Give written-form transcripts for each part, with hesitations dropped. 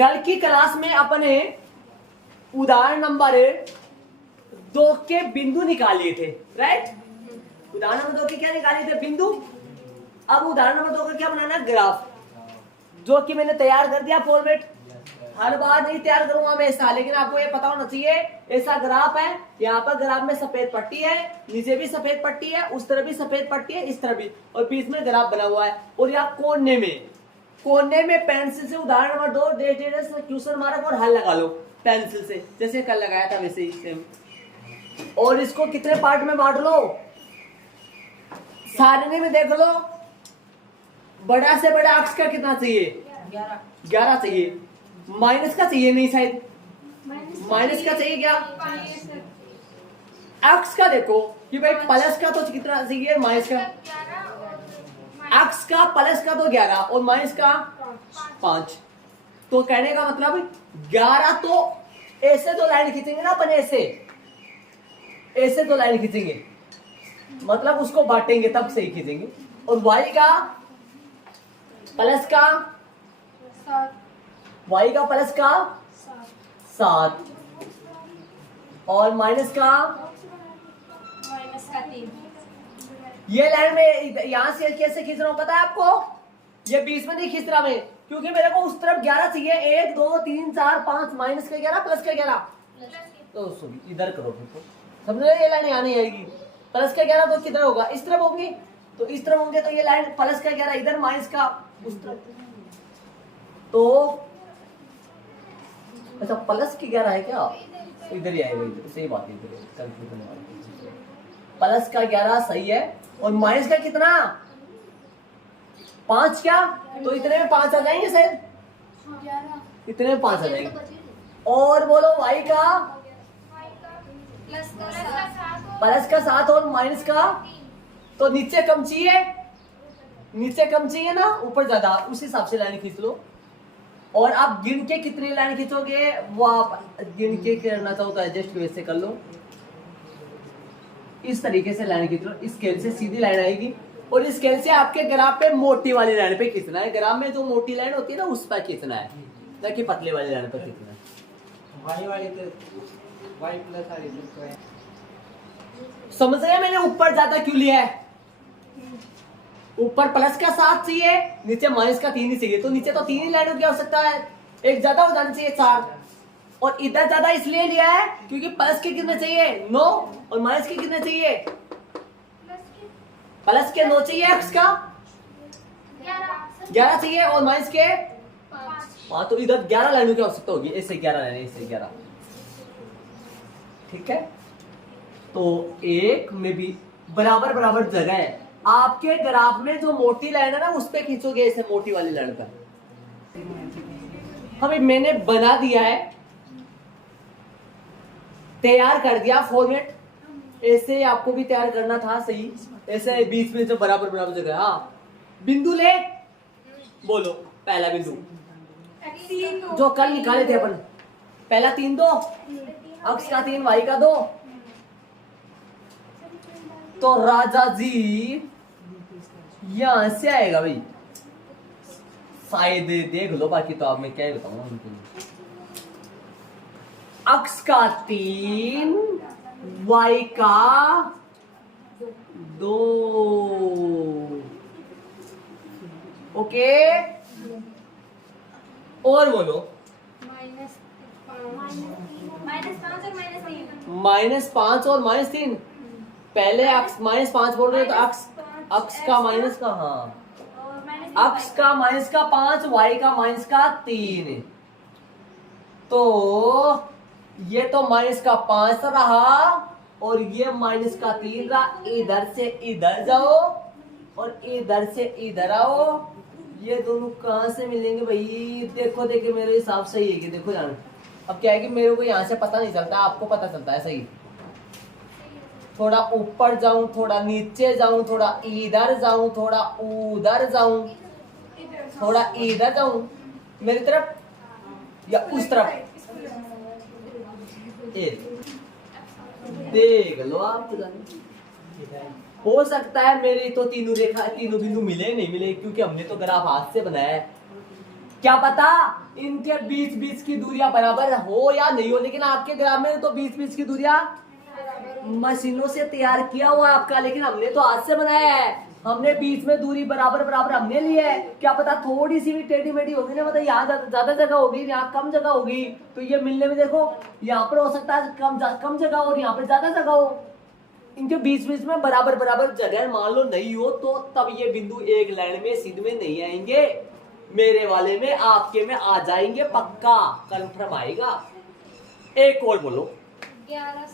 कल की क्लास में अपने उदाहरण नंबर 2 के बिंदु निकाले थे, राइट। उदाहरण नंबर 2 के क्या निकाले थे? बिंदु। अब उदाहरण नंबर 2 का क्या बनाना है? ग्राफ, जो कि मैंने तैयार कर दिया फॉर्मेट। हर बार नहीं तैयार करूंगा मैं ऐसा, लेकिन आपको ये पता होना चाहिए ऐसा ग्राफ है। यहाँ पर ग्राफ में सफेद पट्टी है, नीचे भी सफेद पट्टी है, उस तरफ भी सफेद पट्टी है, इस तरफ भी, और बीच में ग्राफ बना हुआ है। और यहाँ कोने में पेंसिल से उदाहरण नंबर 2 क्वेश्चन मार्क और हल लगा लो पेंसिल से, जैसे कल लगाया था वैसे ही सेम। और इसको कितने पार्ट में बांट लो? सारणी में देख लो, बड़ा से बड़ा अक्ष का कितना चाहिए? 11 चाहिए। माइनस का चाहिए नहीं, शायद माइनस का चाहिए क्या? अक्ष का देखो कि भाई प्लस का तो कितना चाहिए, माइनस का। अक्ष का प्लस का तो 11 और माइनस का 5। तो कहने का मतलब 11 तो ऐसे तो लाइन खींचेंगे ना अपन, ऐसे तो लाइन खींचेंगे, मतलब उसको बांटेंगे तब सही खींचेंगे। और y का प्लस का 7 और माइनस का 3। ये लाइन में यहां से कैसे खींच रहा हूं पता है आपको? ये बीच में नहीं खींच रहा मैं, क्योंकि मेरे को उस तरफ 11 चाहिए। 1 2 3 4 5 माइनस का 11 प्लस का 11। तो सॉरी, इधर करो फिर तो समझ रहे, ये लाइन यहाँ नहीं आएगी। प्लस का 11 तो किधर होगा? इस तरफ होगी, तो इस तरफ होंगे, तो ये लाइन प्लस का 11 इधर, माइनस का उस तरफ। तो अच्छा, प्लस की 11 है क्या? इधर ही आएगा, इधर सही बात है, इधर कंफ्यूजन वाली। प्लस का 11 सही है, और माइनस का कितना? 5 क्या? तो इतने में 5 आ जाएंगे शायद, इतने में 5 आ जाएंगे। और बोलो y का प्लस का 7 और माइनस का, तो नीचे कम चाहिए ना, ऊपर ज्यादा, उस हिसाब से लाइन खींच लो। और आप गिन के कितनी लाइन खींचोगे वो आप गिन के करना चाहो तो एडजस्ट वैसे कर लो। इस तरीके से लाइन खींच लो, इस स्केल से सीधी लाइन आएगी, और इस स्केल से आपके ग्राफ पे मोटी वाली लाइन पे खींचना है। ग्राफ में जो मोटी लाइन होती है ना, उस पर खींचना है, ना कि पतली वाली लाइन पर खींचना है। समझ गए मैंने ऊपर ज्यादा क्यों लिया है? ऊपर प्लस का 7 चाहिए, नीचे माइनस का 3 ही चाहिए, तो नीचे तो 3 ही लाइनों की आवश्यकता है, एक ज्यादा हो जाना चाहिए 4। और इधर ज्यादा इसलिए लिया है क्योंकि प्लस के कितने चाहिए? 9, और माइनस के कितने चाहिए? प्लस के 9 चाहिए, एक्स का 11 चाहिए, और माइनस के 5। तो इधर 11 लाइनों की आवश्यकता होगी, ऐसे 11 लाइन, ऐसे 11। ठीक है, तो एक में भी बराबर बराबर जगह है। आपके ग्राफ में जो मोटी लाइन है ना, उस पे खींचोगे ऐसे मोटी वाली लाइन पर। अभी मैंने बना दिया है, तैयार कर दिया फॉर्मेट। ऐसे आपको भी तैयार करना था, सही ऐसे बीच में जो बराबर बराबर जगह। हाँ, बिंदु ले, बोलो पहला बिंदु जो कल निकाले थे अपन। पहला 3 2, अक्ष का 3 y का 2। तो राजा जी यहां से आएगा भाई, शायद देख लो, बाकी तो आप मैं क्या बताऊंगा उनके लिए। अक्ष का 3 y का 2। ओके, और बोलो -5 और -3। पहले अक्ष -5 बोल रहे हो, तो अक्ष का माइनस का, हाँ, अक्ष का माइनस का 5, y का माइनस का 3। तो ये तो माइनस का 5 रहा, और ये माइनस का 3 रहा। इधर से इधर जाओ और इधर से इधर आओ, ये दोनों कहां से मिलेंगे भाई? देखो मेरे हिसाब से ही है कि देखो जान। अब क्या है कि मेरे को यहाँ से पता नहीं चलता, आपको पता चलता है सही। थोड़ा ऊपर जाऊं, थोड़ा नीचे जाऊं, थोड़ा इधर जाऊं, थोड़ा उधर जाऊं, थोड़ा इधर जाऊं, मेरी तरफ या उस तरफ। देख लो आप, हो सकता है मेरी तो तीनों बिंदु मिले नहीं मिले, क्योंकि हमने तो ग्राफ हाथ से बनाया है। क्या पता इनके बीच बीच की दूरियां बराबर हो या नहीं हो, लेकिन आपके ग्राम में तो बीच बीच की दूरियां मशीनों से तैयार किया हुआ है आपका, लेकिन हमने तो हाथ से बनाया है। हमने बीच में दूरी बराबर बराबर हमने ली है। क्या पता थोड़ी सी भी टेढ़ी मेढ़ी होगी ना, मतलब यहाँ ज्यादा जगह होगी, यहाँ कम जगह होगी, तो ये मिलने में देखो यहाँ पर हो सकता है कम जगह हो और यहाँ पर ज्यादा जगह हो। इनके बीच बीच में बराबर बराबर जगह मान लो नहीं हो, तो तब ये बिंदु एक लाइन में सीध में नहीं आएंगे, मेरे वाले में आपके में आ जाएंगे, पक्का कंफर्म आएगा। एक और बोलो। 11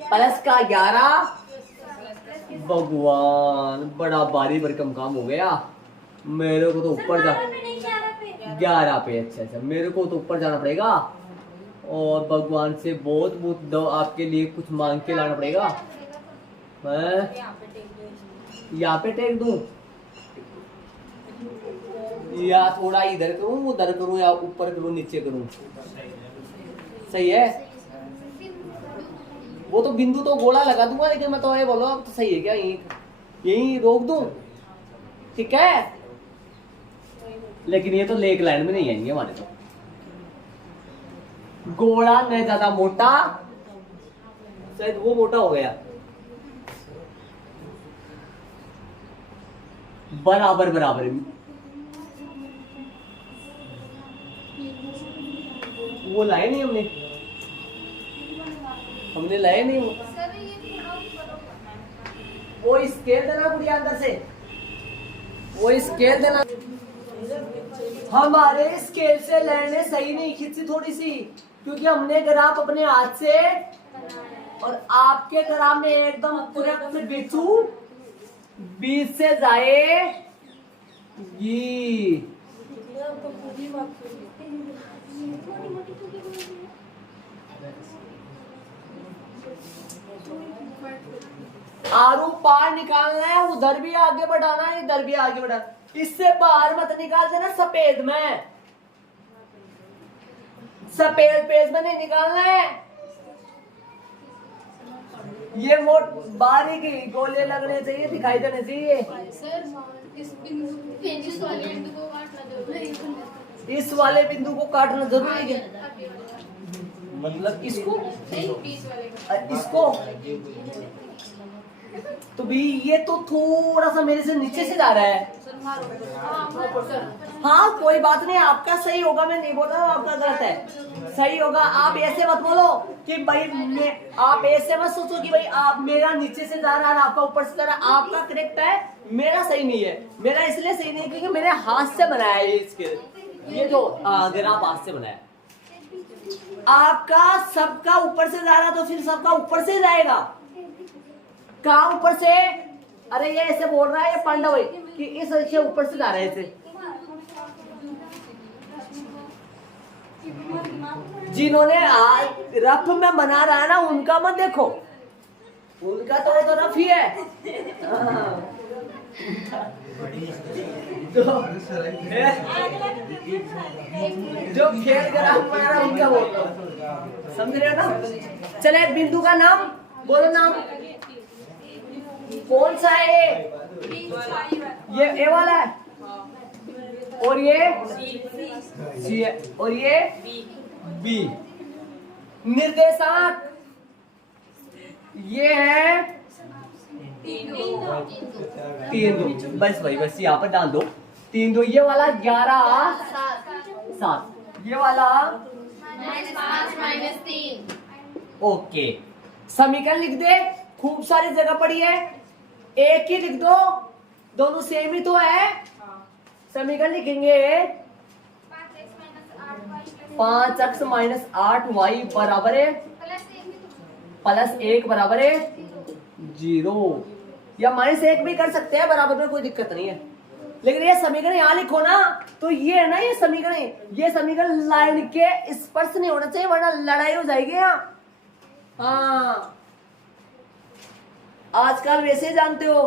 प्लस का 11। भगवान बड़ा भारी भरकम काम हो गया, मेरे को तो ऊपर जा 11 पे। अच्छा, मेरे को तो ऊपर जाना पड़ेगा और भगवान से बहुत बहुत आपके लिए कुछ मांग के लाना पड़ेगा। मैं यहाँ पे टेक दूं या थोड़ा इधर करूं उधर करूं या ऊपर करूं नीचे करूं? सही है, वो तो बिंदु तो गोला लगा दूंगा, लेकिन मैं तो ये बोलो अब तो सही है क्या, यही रोक दूं? ठीक है, लेकिन ये तो लेक लाइन में नहीं आएंगे हमारे, तो गोला न ज्यादा मोटा, शायद वो मोटा हो गया, बराबर बराबर वो लाए नहीं हमने लाए नहीं वो स्केल देना बुढ़िया अंदर से, वो स्केल देना। हमारे स्केल से लेने सही नहीं खींची थोड़ी सी, क्योंकि हमने ग्राफ अपने हाथ से और आपके ग्राफ में एकदम करेक्ट बिचू बीच से जाए ये आरू पार निकालना है, उधर भी आगे बढ़ाना है, इधर भी आगे बढ़ाना, इससे बाहर मत निकाल देना। सफेद में, सफेद पेज में नहीं निकालना है। ये मोट बारीकी गोले लगने चाहिए, दिखाई देने चाहिए। इस वाले बिंदु को काटना जरूरी है, मतलब इसको तो भी ये तो थोड़ा सा मेरे से नीचे से जा रहा है। हाँ कोई बात नहीं, आपका सही होगा, मैं नहीं बोल रहा हूँ आपका गलत है, सही होगा। आप ऐसे मत बोलो कि भाई आप ऐसे मत सोचो कि भाई आप मेरा नीचे से जा रहा है आपका ऊपर से जा रहा है। आपका करेक्ट है, मेरा सही नहीं है। मेरा इसलिए सही नहीं है क्योंकि मैंने हाथ से बनाया है इसके, ये जो अगर आप हाथ से बनाया, आपका सबका ऊपर से जा रहा तो फिर सबका ऊपर से जाएगा। कहाँ ऊपर से? अरे ये ऐसे बोल रहा है ये पांडव कि इस से ऊपर से जा रहे हैं ऐसे। जिन्होंने रफ में बना रहा है ना, उनका मत देखो, उनका तो रफ ही है। जो खेल ग्राफ बना रहा उनका बोल रहा हूं, समझ रहे हो ना? चले बिंदु का नाम बोलो, नाम कौन सा है? ये ए वाला है और ये सी है और ये बी। निर्देशांक ये है 3 बस भाई, बस यहाँ पर डाल दो 3 2। ये वाला 11 7, ये वाला -5 ओके। समीकरण लिख दे, खूब सारी जगह पड़ी है, एक ही लिख दो, दोनों सेम ही तो है। समीकरण लिखेंगे 5x - 8y बराबर है +1 बराबर है 0, या -1 भी कर सकते हैं, बराबर में कोई दिक्कत नहीं है। लेकिन ये समीकरण यहाँ लिखो ना, तो ये है ना, ये समीकरण लाइन के स्पर्श नहीं होना चाहिए, वरना लड़ाई हो जाएगी यहाँ। हाँ आजकल वैसे जानते हो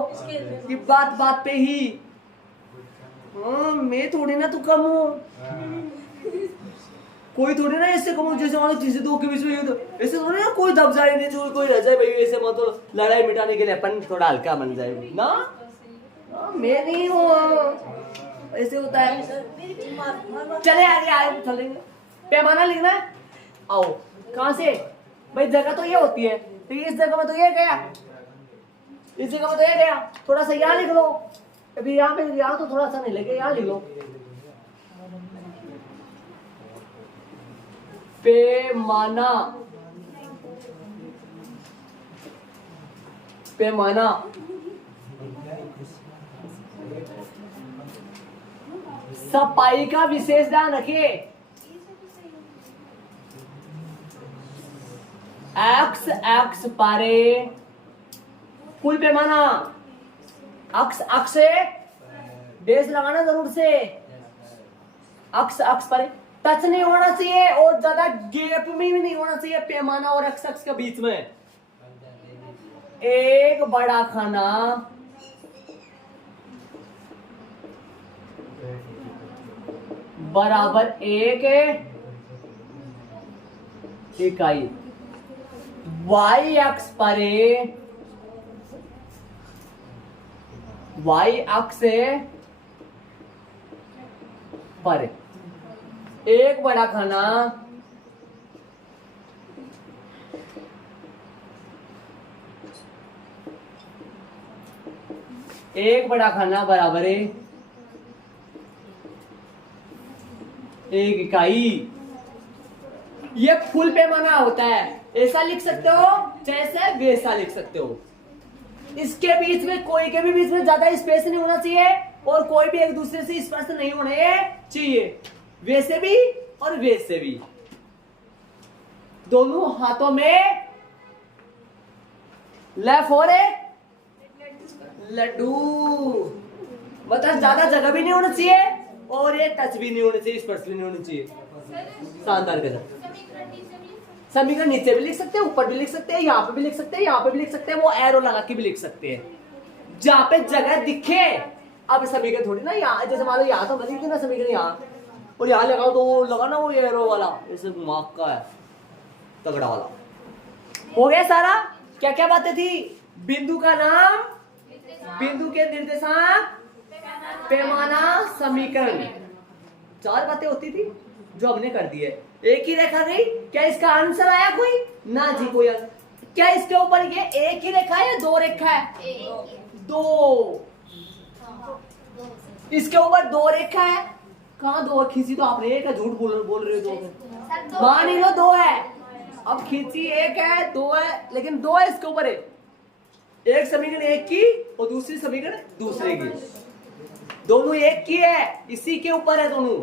कि बात बात पे ही, हाँ मैं थोड़ी ना तू कम हूँ, कोई थोड़ी ना ऐसे कम हूँ जैसे मान लो किसी दो के बीच में ऐसे थोड़ी ना कोई दब जाए नहीं, जो कोई रह जाए भाई ऐसे मतलब लड़ाई मिटाने के लिए अपन थोड़ा हल्का बन जाए ना, मैं नहीं हूँ। ऐसे होता है। चले आगे आगे चलेंगे। पैमाना लिखना है, आओ। कहां से भाई, जगह तो ये होती है, तो इस जगह में तो ये गया, इस जगह में तो ये गया, थोड़ा सा यहाँ लिख लो। अभी यहाँ पे, यहाँ तो थोड़ा सा नहीं लगे, यहाँ लिख लो पैमाना। पैमाना सफाई का विशेष ध्यान रखिए। एक्स एक्स पारे, कुल पैमाना, अक्स अक्स से बेस लगाना जरूर से, अक्स अक्स पारे टच नहीं होना चाहिए और ज्यादा गैप में भी नहीं होना चाहिए पैमाना और अक्स अक्स के बीच में। एक बड़ा खाना बराबर एक इकाई, वाई अक्ष परे, वाई अक्ष पर एक बड़ा खाना बराबर है एक इकाई। ये फुल पैमाना होता है, ऐसा लिख सकते हो जैसे वैसा लिख सकते हो। इसके बीच में, कोई के भी बीच में ज्यादा स्पेस नहीं होना चाहिए और कोई भी एक दूसरे से स्पर्श नहीं होने चाहिए, वैसे भी और वैसे भी। दोनों हाथों में लेफ्ट और लड्डू, मतलब ज्यादा जगह भी नहीं होना चाहिए और ये टच भी नहीं होना चाहिए, स्पर्श भी नहीं होना चाहिए। शानदार गजब। समीकरण नीचे भी लिख सकते हैं, ऊपर भी लिख सकते हैं, यहाँ पे भी लिख सकते हैं, यहाँ पे भी लिख सकते हैं, वो एरो लगा के भी लिख सकते हैं जहां पे जगह दिखे। अब समीकरण थोड़ी ना यहाँ, जैसे मान लो यहाँ तो बनी थी ना समीकरण, यहाँ और यहाँ लगाओ तो वो लगा ना, वो एरो वाला जैसे मार्क का है, तगड़ा वाला। हो गया सारा। क्या क्या बातें थी? बिंदु का नाम, बिंदु के निर्देशांक, पैमाना, समीकरण, 4 बातें होती थी जो हमने कर दी है। एक ही रेखा गई, क्या इसका आंसर आया कोई? ना जी कोई। क्या इसके ऊपर ये एक ही रेखा है या 2 रेखा है? 2। इसके ऊपर 2 रेखा है। कहाँ 2 खींची तो आपने? एक है, झूठ बोल रहे हो। 2 मान ही लो 2 है। अब खींची एक है, 2 है, लेकिन 2 है इसके ऊपर है। एक समीकरण एक की और दूसरी समीकरण दूसरे की, दोनों एक की है, इसी के ऊपर है दोनों।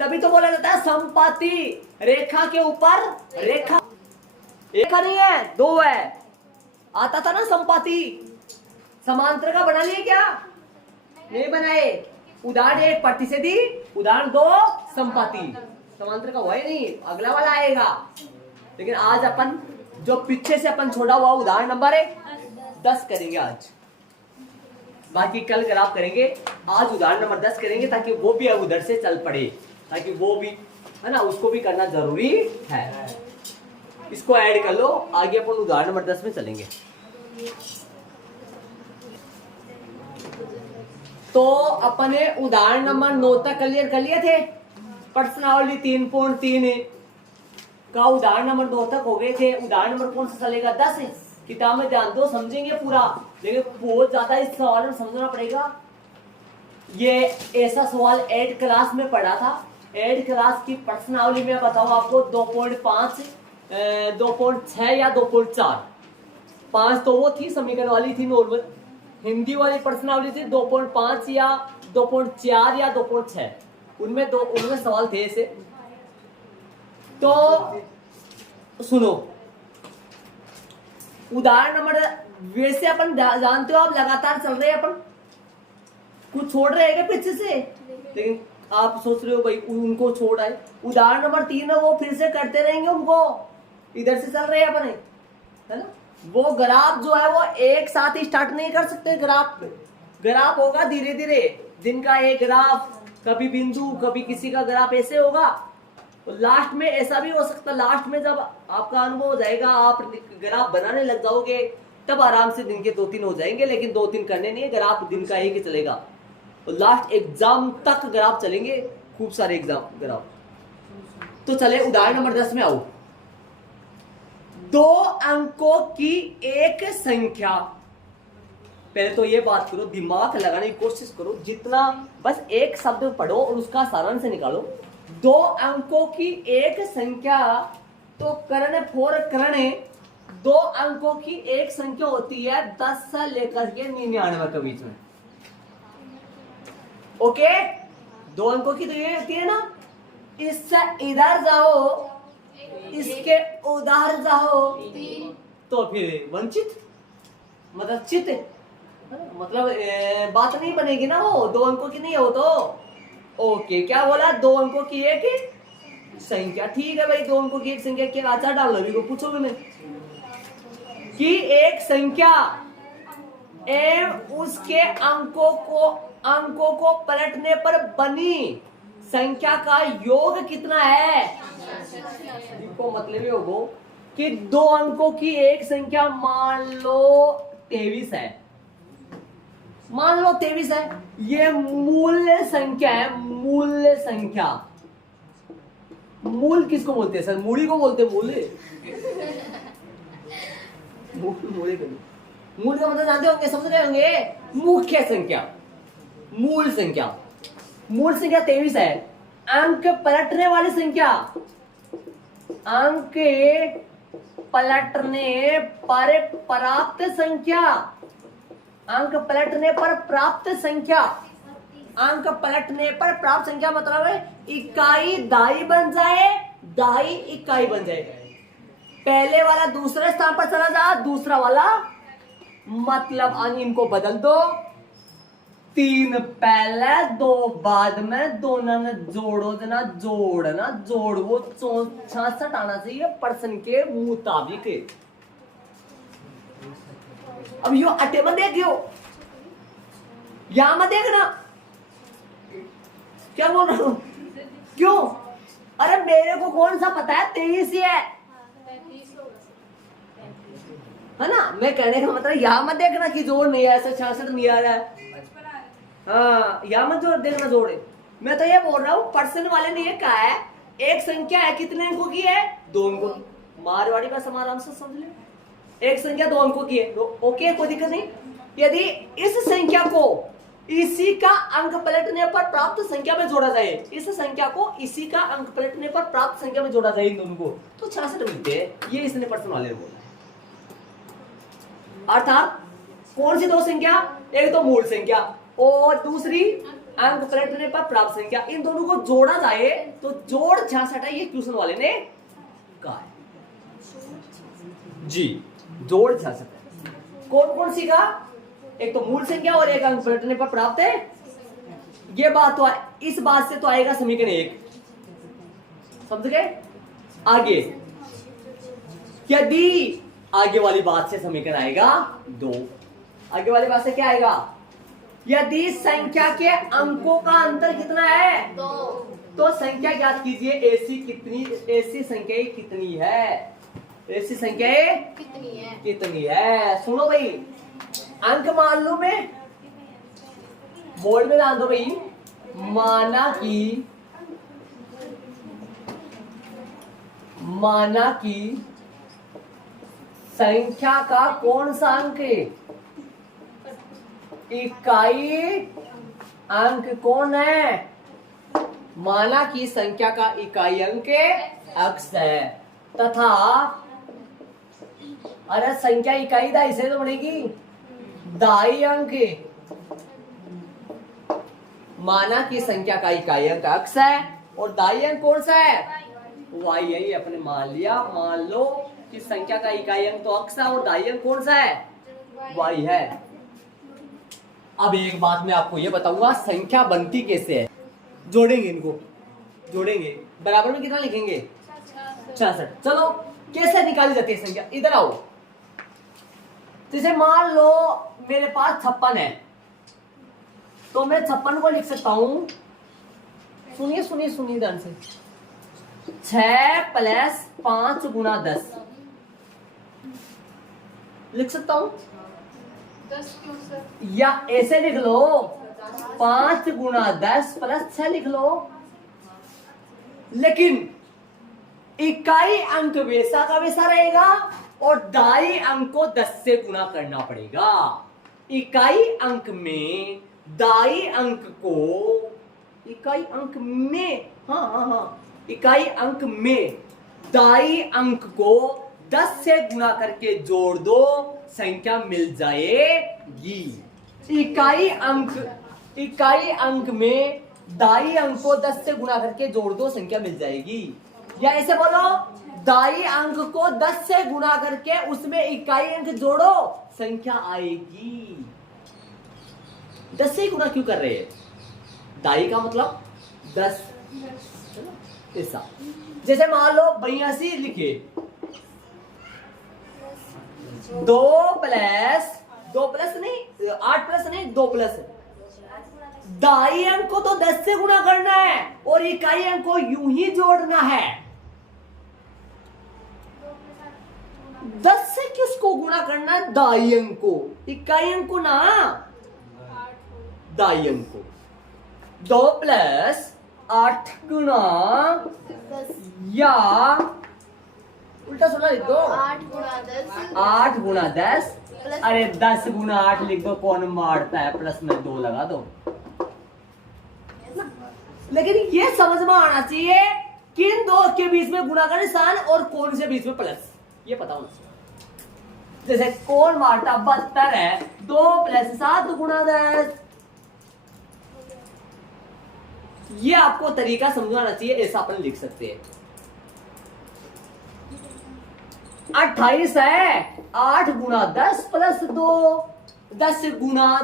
तभी तो बोला जाता है संपाती, रेखा के ऊपर रेखा। एक नहीं है, 2 है। आता था ना संपाती। समांतर का बना लिए क्या? नहीं बनाए। उदाहरण 1 प्रतिशती, उदाहरण 2 संपाती। समांतर का हुआ ही नहीं, अगला वाला आएगा। लेकिन आज अपन जो पीछे से अपन छोड़ा हुआ उदाहरण नंबर 10 करेंगे आज, बाकी कल ग्राफ करेंगे। आज उदाहरण नंबर 10 करेंगे ताकि वो भी अब उधर से चल पड़े, ताकि वो भी है ना, उसको भी करना जरूरी है। इसको ऐड कर लो, आगे अपन उदाहरण नंबर 10 में चलेंगे। तो अपने उदाहरण नंबर 9 तक क्लियर कर लिए थे। प्रश्नावली 3.3 का उदाहरण नंबर 2 तक हो गए थे। उदाहरण नंबर कौन सा चलेगा? 10। किताब में ध्यान दो, समझेंगे पूरा, लेकिन बहुत ज्यादा इस सवाल में समझना पड़ेगा। ये ऐसा सवाल 8 क्लास में पढ़ा था। 8 क्लास की प्रश्नावली में बताऊं आपको 2.5, 2.6 या 2.4। 5 तो वो थी समीकरण वाली थी नॉर्मल। हिंदी वाली प्रश्नावली थी 2.5 या 2.4 या 2.6। उनमें सवाल थे ऐसे। तो सुनो, उदाहरण नंबर, वैसे अपन जानते हो आप लगातार चल रहे हैं, अपन कुछ छोड़ रहे हैं क्या पीछे से? लेकिन आप सोच रहे हो भाई उनको छोड़ आए। उदाहरण नंबर 3 है, वो फिर से करते रहेंगे, उनको इधर से चल रहे हैं अपन, है ना। वो ग्राफ जो है वो एक साथ ही स्टार्ट नहीं कर सकते। ग्राफ होगा धीरे धीरे, दिन का एक ग्राफ, कभी बिंदु, कभी किसी का ग्राफ, ऐसे होगा। तो लास्ट में ऐसा भी हो सकता है, लास्ट में जब आपका अनुभव हो जाएगा, आप ग्राफ बनाने लग जाओगे, तब आराम से दिन के 2-3 हो जाएंगे। लेकिन 2-3 करने नहीं है, ग्राफ दिन का एक ही चलेगा। और लास्ट एग्जाम तक ग्राफ चलेंगे, खूब सारे एग्जाम ग्राफ। तो चले उदाहरण नंबर 10 में आओ। 2 अंकों की एक संख्या, पहले तो ये बात करो, दिमाग लगाने की कोशिश करो, जितना बस एक शब्द पढ़ो और उसका सारांश निकालो। 2 अंकों की एक संख्या, तो कर्ण फोर कर्ण, 2 अंकों की एक संख्या होती है 10 से लेकर के 99 के बीच में। ओके, 2 अंकों की तो ये होती है ना, इससे इधर जाओ, इसके उधर जाओ, तो फिर वंचित मतलब चित, मतलब बात नहीं बनेगी ना, वो 2 अंकों की नहीं हो तो। ओके, क्या बोला? 2 अंकों की एक संख्या, ठीक है भाई, 2 अंकों की एक संख्या के आचार डाल लो, को पूछोगे मैं कि एक संख्या एवं उसके अंकों को पलटने पर बनी संख्या का योग कितना है? इनको मतलब ये होगा कि 2 अंकों की एक संख्या मान लो 23 है, मान लो 23 है, ये मूल्य संख्या है। मूल्य संख्या, मूल किसको बोलते हैं सर? मूली को बोलते हैं मूल्य। मूल का मतलब जानते होंगे, समझ रहे होंगे? मुख्य संख्या, मूल संख्या। मूल संख्या 23 है। अंक पलटने वाली संख्या, अंक पलटने पर प्राप्त संख्या, अंक पलटने पर प्राप्त संख्या, अंक पलटने पर प्राप्त संख्या मतलब है इकाई दाई बन जाए, दाई इकाई बन जाए। पहले वाला दूसरे स्थान पर चला जा, दूसरा वाला मतलब इनको बदल दो, 3 पहले 2 बाद में, दोनों ने जोड़ो जना, जोड़ना जोड़ वो 66 आना चाहिए पर्सन के मुताबिक। अब यो अटे मत देखियो, यहां मत देखना, क्या बोल रहा हूं? क्यों? अरे मेरे को कौन सा पता है 23 ही है ना? मैं कहने का मतलब यहां मत देखना कि जोड़ नहीं है, ऐसा 66 नहीं आ रहा है, हाँ यहां मत जोड़ देखना जोड़े। मैं तो ये बोल रहा हूं पर्सन वाले ने ये कहा है एक संख्या है, कितने अंकों की है? 2 अंकों की। मारवाड़ी का समाराम से समझ ले, एक संख्या 2 अंकों की है, ओके कोई दिक्कत नहीं। यदि इस संख्या को इसी का अंक पलटने पर प्राप्त संख्या में जोड़ा जाए, इस संख्या को इसी का अंक पलटने पर प्राप्त संख्या में जोड़ा जाए इन दोनों को, तो 66 मिलते हैं। ये इसने पर्सन वाले ने बोला। अर्थात कौन सी 2 संख्या? एक तो मूल संख्या और दूसरी अंक पलटने पर प्राप्त संख्या, इन दोनों को जोड़ा जाए तो जोड़ 66 है, ये क्वेश्चन वाले ने कहा है जी। जोड़ 66 है। कौन कौन सी का? एक तो मूल संख्या और एक अंक पलटने पर प्राप्त है। ये बात तो इस बात से तो आएगा समीकरण 1, समझ गए? आगे यदि आगे वाली बात से समीकरण आएगा 2, आगे वाली बात से क्या आएगा? यदि संख्या के अंकों का अंतर कितना है? 2, तो संख्या ज्ञात कीजिए ऐसी कितनी, ऐसी संख्या कितनी है, ऐसी संख्या कितनी है। सुनो भाई, अंक मान लो, मैं बोर्ड में डाल दो भाई, माना कि संख्या का कौन सा अंक है? इकाई अंक कौन है? माना कि संख्या का इकाई अंक x है तथा, अरे संख्या इकाई दाई से तो बढ़ेगी, दाई अंक, माना कि संख्या का इकाई अंक x है और दाई अंक कौन सा है? y है। ये अपने मान लिया, मान लो कि संख्या का इकाई अंक तो x है और दाई अंक कौन सा है? y है। अब एक बात मैं आपको ये बताऊंगा, संख्या बनती कैसे है। जोड़ेंगे, इनको जोड़ेंगे, बराबर में कितना लिखेंगे? 66। चलो कैसे निकाली जाती है संख्या? इधर आओ। जैसे मान लो मेरे पास 56 है, तो मैं 56 को लिख सकता हूं, सुनिए सुनिए सुनिए ध्यान से, 6 + 5 × 10 लिख सकता हूं। 10 क्यों सर? या ऐसे लिख लो, 5 गुना 10 प्लस 6 लिख लो। लेकिन इकाई अंक वैसा का वैसा रहेगा और दाई अंक को 10 से गुना करना पड़ेगा। इकाई अंक में दाई अंक को इकाई अंक में इकाई अंक में दाई अंक को 10 से गुना करके जोड़ दो, संख्या मिल जाएगी। इकाई अंक में दाई अंक को 10 से गुना करके जोड़ दो, संख्या मिल जाएगी। या ऐसे बोलो, दाई अंक को 10 से गुना करके उसमें इकाई अंक जोड़ो, संख्या आएगी। 10 से गुना क्यों कर रहे हैं? दाई का मतलब 10, ऐसा। जैसे मान लो 82 लिखे, 2 प्लस नहीं, 8 प्लस नहीं, 2 प्लस। दाई अंक को तो 10 से गुना करना है और इकाई अंक को यूं ही जोड़ना है। 10 से किसको गुना करना है? दाई अंक को, इकाई अंक को ना, दाई अंक को। 2 प्लस 8 गुना, या उल्टा सुना लिख दो, 8 गुना 10। अरे 10 गुना 8 लिख दो, कौन मारता है? प्लस में 2 लगा दो। लेकिन ये समझ में आना चाहिए किन दो के बीच में गुणा का निशान और कौन से बीच में प्लस, ये पता होना चाहिए। जैसे कौन मारता 72 है, 2 प्लस 7 गुना 10। ये आपको तरीका समझाना चाहिए, ऐसा अपन लिख सकते हैं। 28 है, 8 गुना 10 प्लस 2, 10 गुना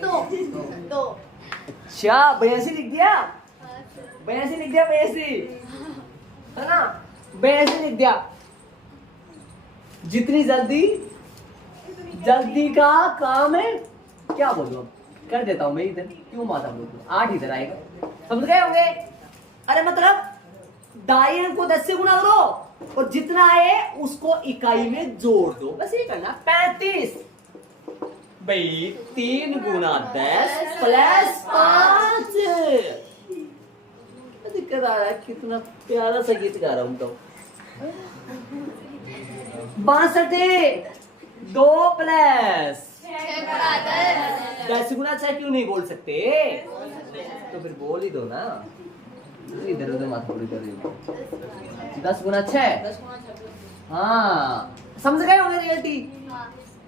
2। अच्छा 82 लिख दिया, 82 लिख दिया, 82 है ना, 82 लिख दिया। जितनी जल्दी का काम है, क्या बोलूं, कर देता हूं मैं इधर, क्यों माता बोलूं, 8 इधर आएगा, समझ गए होंगे। अरे मतलब दाई अंक को 10 से गुना करो और जितना आए उसको इकाई में जोड़ दो, बस ये करना। 35 भाई 3 गुना 10 प्लस 5। दिक्कत आ रहा है, कितना प्यारा सा गीत गा रहा हूं तो। 62 2 प्लस 10 गुना 6 क्यों नहीं बोल सकते? तो फिर बोल ही दो ना, इधर उधर माथा पूरी कर रही हो। 10 गुना 6, हाँ समझ गए होंगे रियलिटी।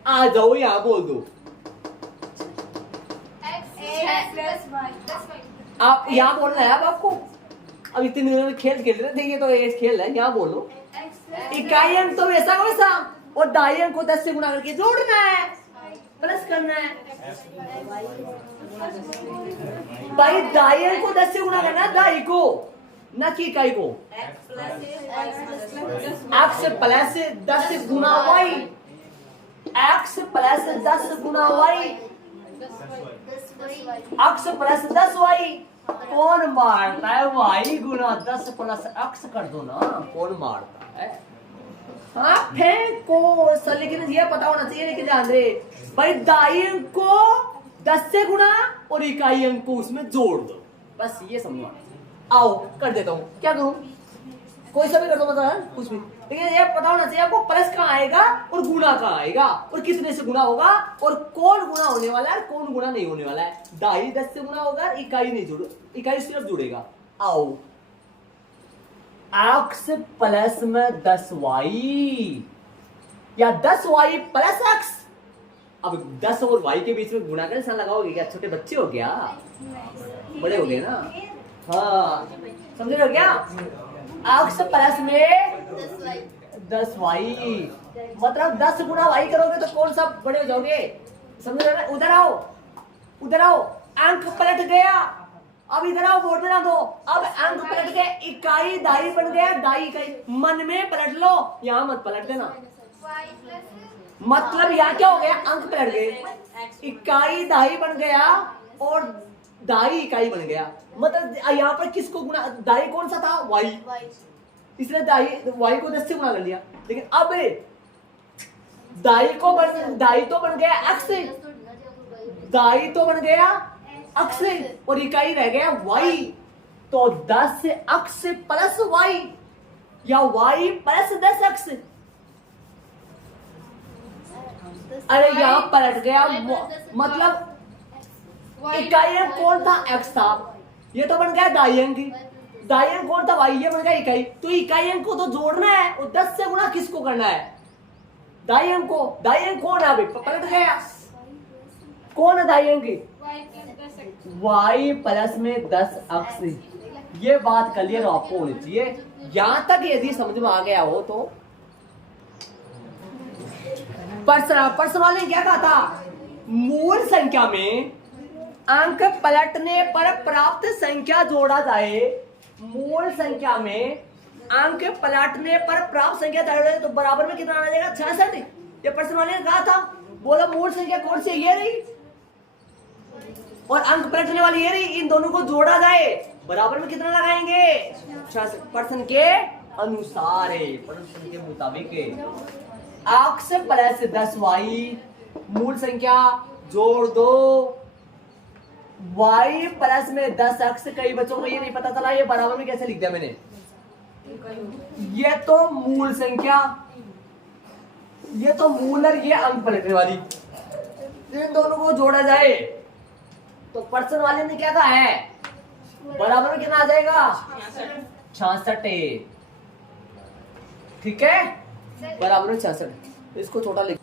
आ जाओ यहाँ बोल दो, आप यहाँ बोलना है। अब आपको अब इतने दिनों में खेल खेल रहे थे, ये तो एक खेल है, यहाँ बोलो। इकाई अंक तो वैसा वैसा और दाई अंक को 10 से गुना करके जोड़ना है, प्लस करना है। भाई दाई अंक को 10 से गुना करना है, दाई को ना कि इकाई को। एक्स प्लस 10 गुना वाई, एक्स प्लस 10 गुना वाई, एक्स प्लस 10 वाई। कौन मारता है? वाई गुना 10 प्लस एक्स कर दो ना, कौन मारता है? हाँ फेंको सर, लेकिन ये पता होना चाहिए। लेकिन ध्यान दे भाई, दाई अंक को 10 से गुना और इकाई अंक को उसमें जोड़ दो, बस ये समझो। आओ कर देता हूँ, क्या करूँ, कोई सा भी कर दो, मतलब कुछ भी। लेकिन ये पता होना चाहिए आपको, प्लस कहाँ आएगा और गुना कहाँ आएगा और कितने से गुना होगा और कौन गुना होने वाला है, कौन गुना नहीं होने वाला है। दाई 10 से गुना होगा, इकाई नहीं जुड़, इकाई सिर्फ जुड़ेगा। आओ एक्स प्लस में 10y या 10y प्लस एक्स। अब 10 और y के बीच में गुणा का निशान लगाओगे क्या? छोटे बच्चे हो क्या? बड़े हो गए ना, हाँ समझ रहे हो क्या? एक्स प्लस में 10y मतलब 10 गुना y करोगे तो कौन सा बड़े हो जाओगे, समझ रहे हो? उधर आओ, उधर आओ, अंक पलट गया। अब इधर आओ, बोर्ड में ना दो। अब अंक पलट गए, इकाई दाई बन गया, दाई इकाई। मन में पलट लो, यहाँ मत पलट देना। मतलब यहाँ क्या हो गया, अंक पलट गए, इकाई दाई बन गया और दाई इकाई बन गया। मतलब यहाँ पर किसको गुना, दाई कौन सा था? वाई, इसलिए दाई वाई को 10 से गुना कर लिया। लेकिन अब दाई तो बन गया एक्स, दाई तो बन गया अक्ष और इकाई रह गया y। तो 10 से अक्ष प्लस y या y प्लस 10 अक्ष। अरे यहां पलट गया, मतलब इकाई अंक कौन था, x था, ये तो बन गया दाई अंक। दाई अंक कौन था, y, ये बन गया इकाई। तो इकाई अंक को तो जोड़ना है और 10 से गुणा किसको करना है, दाई अंक को। दाई अंक कौन है, अभी पलट गया, कौन है दाई अंक, y प्लस में 10 अक्ष। ये बात क्लियर आपको होनी चाहिए। यहां तक यदि समझ में आ गया हो तो पर्सन वाले ने क्या कहा था, मूल संख्या में अंक पलटने पर प्राप्त संख्या जोड़ा जाए। मूल संख्या में अंक पलटने पर प्राप्त संख्या जोड़ा जाए तो बराबर में कितना आ जाएगा, 66। ये पर्सन वाले ने कहा था, बोला मूल संख्या कौन सी, ये रही, और अंक पलटने वाली ये रही, इन दोनों को जोड़ा जाए बराबर में कितना लगाएंगे, 66। पर्सन के अनुसार है, पर्सन के मुताबिक अक्ष प्लस 10y, मूल संख्या जोड़ दो, y प्लस में 10 अक्ष। कई बच्चों को ये नहीं पता चला, ये बराबर में कैसे लिख दिया मैंने, ये तो मूल संख्या, ये तो मूल और ये अंक पलटने वाली, इन दोनों को जोड़ा जाए तो पर्सन वाले ने क्या कहा है, बराबर में कितना आ जाएगा, 66। ठीक है, बराबर में 66। इसको छोटा लिख,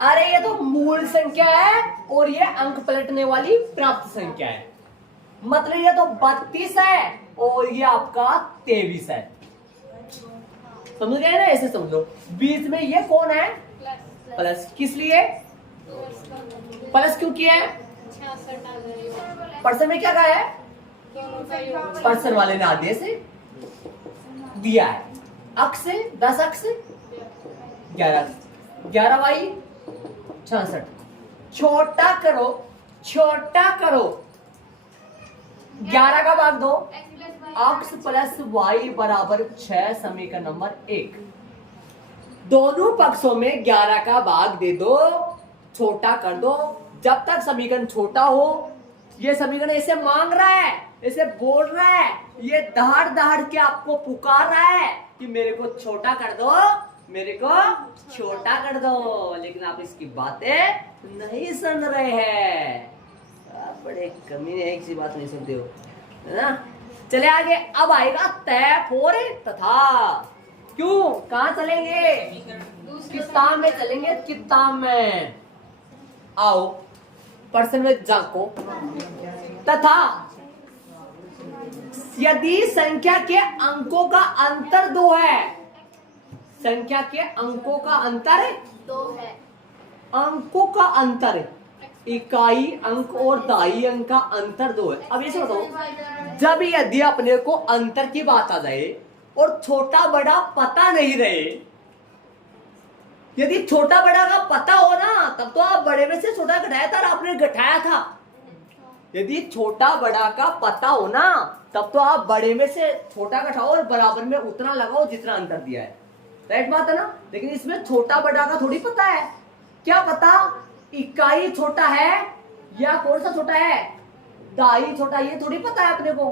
अरे ये तो मूल संख्या है और ये अंक पलटने वाली प्राप्त संख्या है, मतलब ये तो 32 है और ये आपका 23 है। समझ गए ना, ऐसे समझो। बीच में ये कौन है, प्लस, किस लिए प्लस क्यों किया है, पर्सन में क्या कहा है, पर्सन वाले ने आदेश दिया है, अक्ष 10 अक्ष 11 अक्ष, 11y 66। छोटा करो, छोटा करो, 11 का भाग दो, अक्ष प्लस y बराबर 6, समीकरण नंबर 1। दोनों पक्षों में 11 का भाग दे दो, छोटा कर दो, जब तक समीकरण छोटा हो। ये समीकरण ऐसे मांग रहा है, ऐसे बोल रहा है, ये दहाड़ दहाड़ के आपको पुकार रहा है कि मेरे को छोटा कर दो, मेरे को छोटा कर दो, लेकिन आप इसकी बातें नहीं सुन रहे हैं। आप बड़े कमीने हैं, किसी बात नहीं सुनते हो, है ना। चले आगे, अब आएगा तय फोर तथा। क्यों, कहां चलेंगे, किताब में चलेंगे, किताब में। आओ, पर्सन में जाको, तथा यदि संख्या के अंकों का अंतर 2 है, संख्या के अंकों का अंतर 2 है, अंकों का अंतर, इकाई अंक और दाई अंक का अंतर 2 है। अब ऐसे बताओ, जब यदि अपने को अंतर की बात आ जाए और छोटा बड़ा पता नहीं रहे, यदि छोटा बड़ा का पता हो ना, तब तो आप बड़े में से छोटा घटाया था, आपने घटाया था। यदि छोटा बड़ा का पता हो ना, तब तो आप बड़े में से छोटा घटाओ और बराबर में उतना लगाओ जितना अंतर दिया है, राइट बात है ना। लेकिन इसमें छोटा बड़ा का थोड़ी पता है, क्या पता, इकाई छोटा है या कौन सा छोटा है, दाई छोटा, ये थोड़ी पता है अपने को,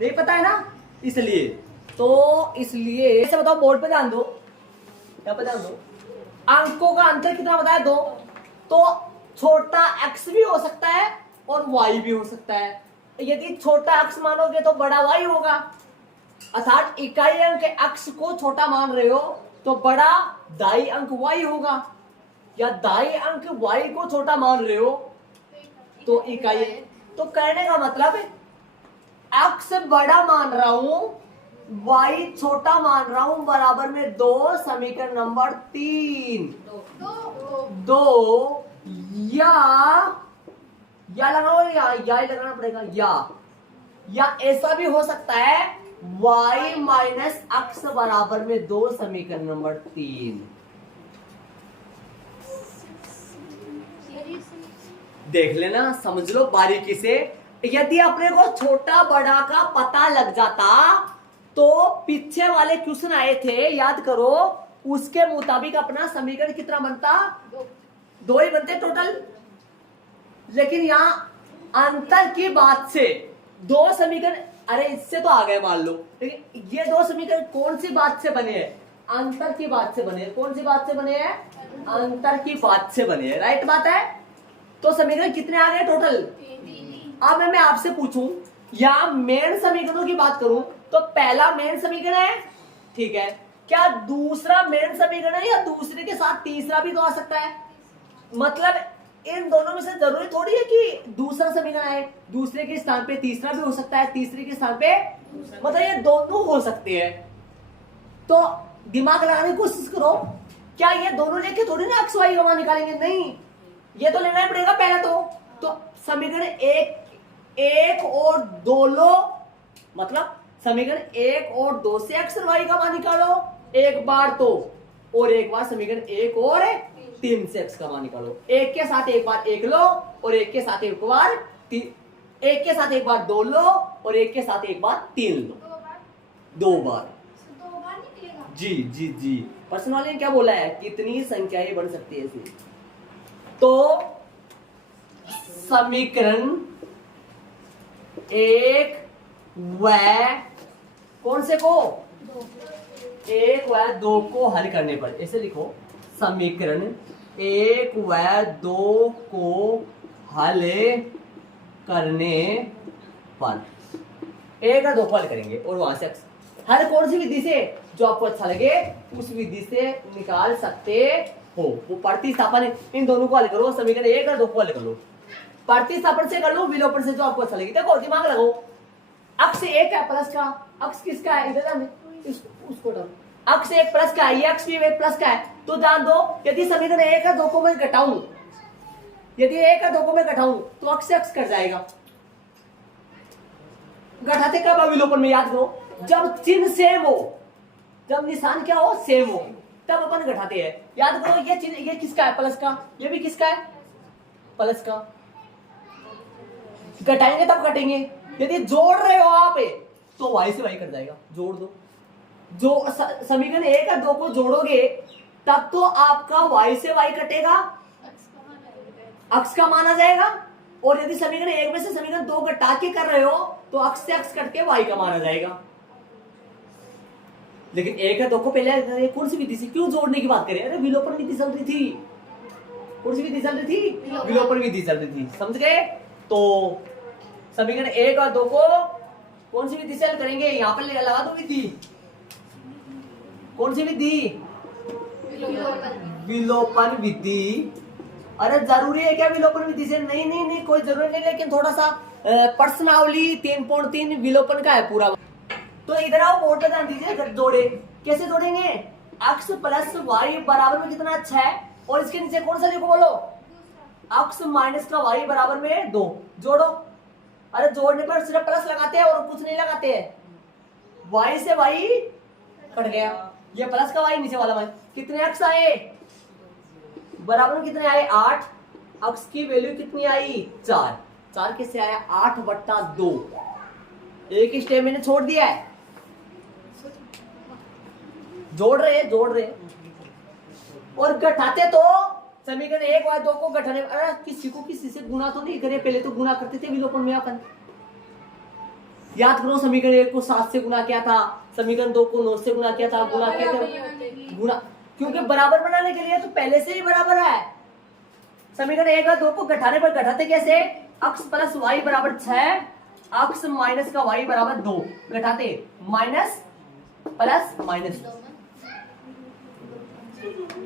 नहीं पता है ना। इसलिए तो इसलिए ऐसे बताओ, बोर्ड पे ध्यान दो, क्या पे ध्यान दो, अंकों का अंतर कितना बताया, 2। तो छोटा x भी हो सकता है और y भी हो सकता है। यदि छोटा x मानोगे तो बड़ा y होगा, अर्थात इकाई अंक x को छोटा मान रहे हो तो बड़ा दाई अंक y होगा, या दाई अंक y को छोटा मान रहे हो तो इकाई। तो कहने का मतलब है x बड़ा मान रहा हूं, y छोटा मान रहा हूं, बराबर में 2, समीकरण नंबर 3। 2 या लगाओ, या लगाना पड़ेगा, या ऐसा भी हो सकता है y माइनस x बराबर में 2, समीकरण नंबर 3। देख लेना, समझ लो बारीकी से। यदि अपने को छोटा बड़ा का पता लग जाता तो पीछे वाले क्वेश्चन आए थे, याद करो, उसके मुताबिक अपना समीकरण कितना बनता, 2 ही बनते टोटल। लेकिन यहाँ अंतर की बात से दो समीकरण, अरे इससे तो आ गए मान लो, लेकिन ये दो समीकरण कौन सी बात से बने हैं? अंतर की बात से बने हैं। कौन सी बात से बने हैं? अंतर की बात से बने हैं। राइट बात है। तो समीकरण कितने आ गए टोटल? अब मैं आपसे पूछूं, या मेन समीकरणों की बात करूं तो पहला मेन समीकरण है, ठीक है, क्या दूसरा मेन समीकरण है या दूसरे के साथ तीसरा भी तो आ सकता है? मतलब इन दोनों में से जरूरी थोड़ी है कि दूसरा समीकरण है, दूसरे के स्थान पे तीसरा भी हो सकता है, तीसरे के स्थान पे, मतलब ये दोनों हो सकते हैं। तो दिमाग लगाने की कोशिश करो, क्या ये दोनों लेके थोड़ी ना एक्स वाई का मान निकालेंगे? नहीं, ये तो लेना ही पड़ेगा पहला। तो समीकरण एक और दो लो, मतलब समीकरण एक और दो से एक्स और वाई का मान निकालो एक बार तो, और एक बार समीकरण एक और तीन से एक्स का मान निकालो। एक के साथ एक बार एक लो और एक के साथ एक बार एक के साथ एक बार दो लो और एक के साथ एक बार तीन लो, दो बार निकलेगा। जी जी जी, पर्सन वाले ने क्या बोला है, कितनी संख्याएं बन सकती है ऐसी। तो समीकरण एक व कौन से को, एक व दो को हल करने पर, ऐसे लिखो, समीकरण एक व दो को हल करने पर, एक और दो को हल करेंगे और वहां से हल कौन सी विधि से, जो आपको अच्छा लगे उस विधि से निकाल सकते हो। वो प्रतिस्थापन, इन दोनों को हल करो, समीकरण एक और दो को हल कर लो, प्रतिस्थापन से कर लो, विलोपन से, जो आपको अच्छा लगे। देखो दिमाग लगाओ, अक्ष एक है प्लस का, अक्ष किसका है, इधर उसको अक्ष एक प्लस का है, ये अक्ष भी एक प्लस का है। तो जान दो, यदि समीकरण एक और दो को मैं घटाऊं, यदि एक और दो को मैं घटाऊं तो अक्ष से अक्ष कट जाएगा। घटाते कब? विलोपन में। याद करो, जब चिन्ह सेम हो, जब निशान क्या हो, सेम हो, तब अपन घटाते हैं। याद करो, ये चिन्ह, ये किसका है, प्लस का, ये भी किसका है, प्लस का। घटाएंगे तब घटेंगे। यदि जोड़ रहे हो आप तो वाई से वाई कट जाएगा, जोड़ दो। जो समीकरण एक और दो को जोड़ोगे तब तो आपका वाई से वाई कटेगा, अक्ष का मान आ जाएगा। और यदि समीकरण एक में से समीकरण दो घटा के कर रहे हो तो अक्ष से अक्ष कट के वाई का मान आ जाएगा। लेकिन एक और दो को पहले कौन सी विधि से क्यों जोड़ने की बात करें? अरे विलोपन विधि चल रही थी। कौन सी विधि चल रही थी? विलोपन विधि चल रही थी, समझ गए? तो समीकरण एक और दो को कौन सी विधि से हल करेंगे? यहां पर लगा दो विधि, कौन सी विधि? विलोपन विधि। अरे जरूरी है क्या विलोपन विधि से? नहीं नहीं नहीं, कोई जरूरी नहीं, लेकिन थोड़ा सा प्रश्नावली 3.3 विलोपन का है पूरा। तो इधर आओ, बोर्ड पे ध्यान दीजिए, जोड़े कैसे जोड़ेंगे? अक्ष प्लस वाई बराबर में कितना, 6, और इसके नीचे कौन सा लिखो बोलो, अक्ष माइनस का वाई बराबर में 2, जोड़ो। अरे जोड़ने पर सिर्फ प्लस लगाते हैं और कुछ नहीं लगाते हैं, वाई से वाई कट गया, ये प्लस का वाई, नीचे वाला वाई। कितने अक्ष आए? बराबर में कितने आए? 8। अक्ष की वैल्यू कितनी आई? 4। 4 किससे आया? 8/2। एक स्टेप मैंने छोड़ दिया है, जोड़ रहे और घटाते तो समीकरण एक और दो को घटाने, अरे किसी को किसी से गुना तो नहीं करे, पहले तो गुना करते थे विलोपन में अपन। याद करो, समीकरण एक को 7 से गुना किया था, समीकरण 2 को 9 से गुना किया था, गुना किया था गुना, क्योंकि बराबर बनाने के लिए तो पहले से ही बराबर है। समीकरण एक और दो को घटाने पर घटाते कैसे? अक्ष प्लस वाई बराबर 6, अक्ष माइनस का वाई बराबर 2, घटाते माइनस प्लस माइनस,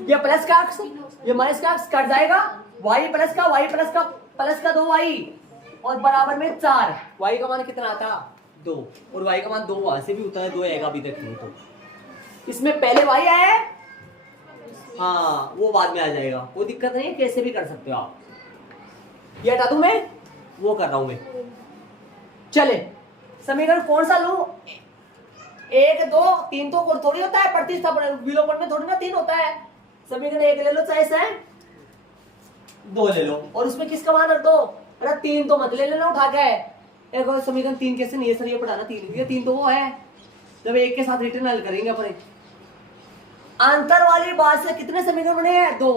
ये प्लस का अक्ष ये माइनस का अक्ष कट जाएगा, वाई प्लस का 2 वाई और बराबर में 4। वाई का मान कितना आता? 2, और वाई का मान 2 वहां से भी होता है, 2 आएगा अभी तक नहीं। तो इसमें पहले वाई आया है, हाँ वो बाद में आ जाएगा, कोई दिक्कत नहीं है, कैसे भी कर सकते हो आप। ये हटा दूं मैं, वो कर रहा हूं मैं। चले समीकरण कौन सा लूं? 1 2 3 तो थोड़ी होता है, प्रतिस्थापन विलोपन में थोड़ी ना 3 होता है। समीकरण 1 ले लो, चाहे से 2 ले लो, और उसमें किसका मान रख दो? अरे 3 तो मत ले लेना उठा के। एक और समीकरण 3 कैसे नहीं है सर, ये पढ़ाना 3 तो वो है जब एक के साथ रिटर्न हल करेंगे अपने। अंतर वाली बात से कितने समीकरण बने हैं? 2।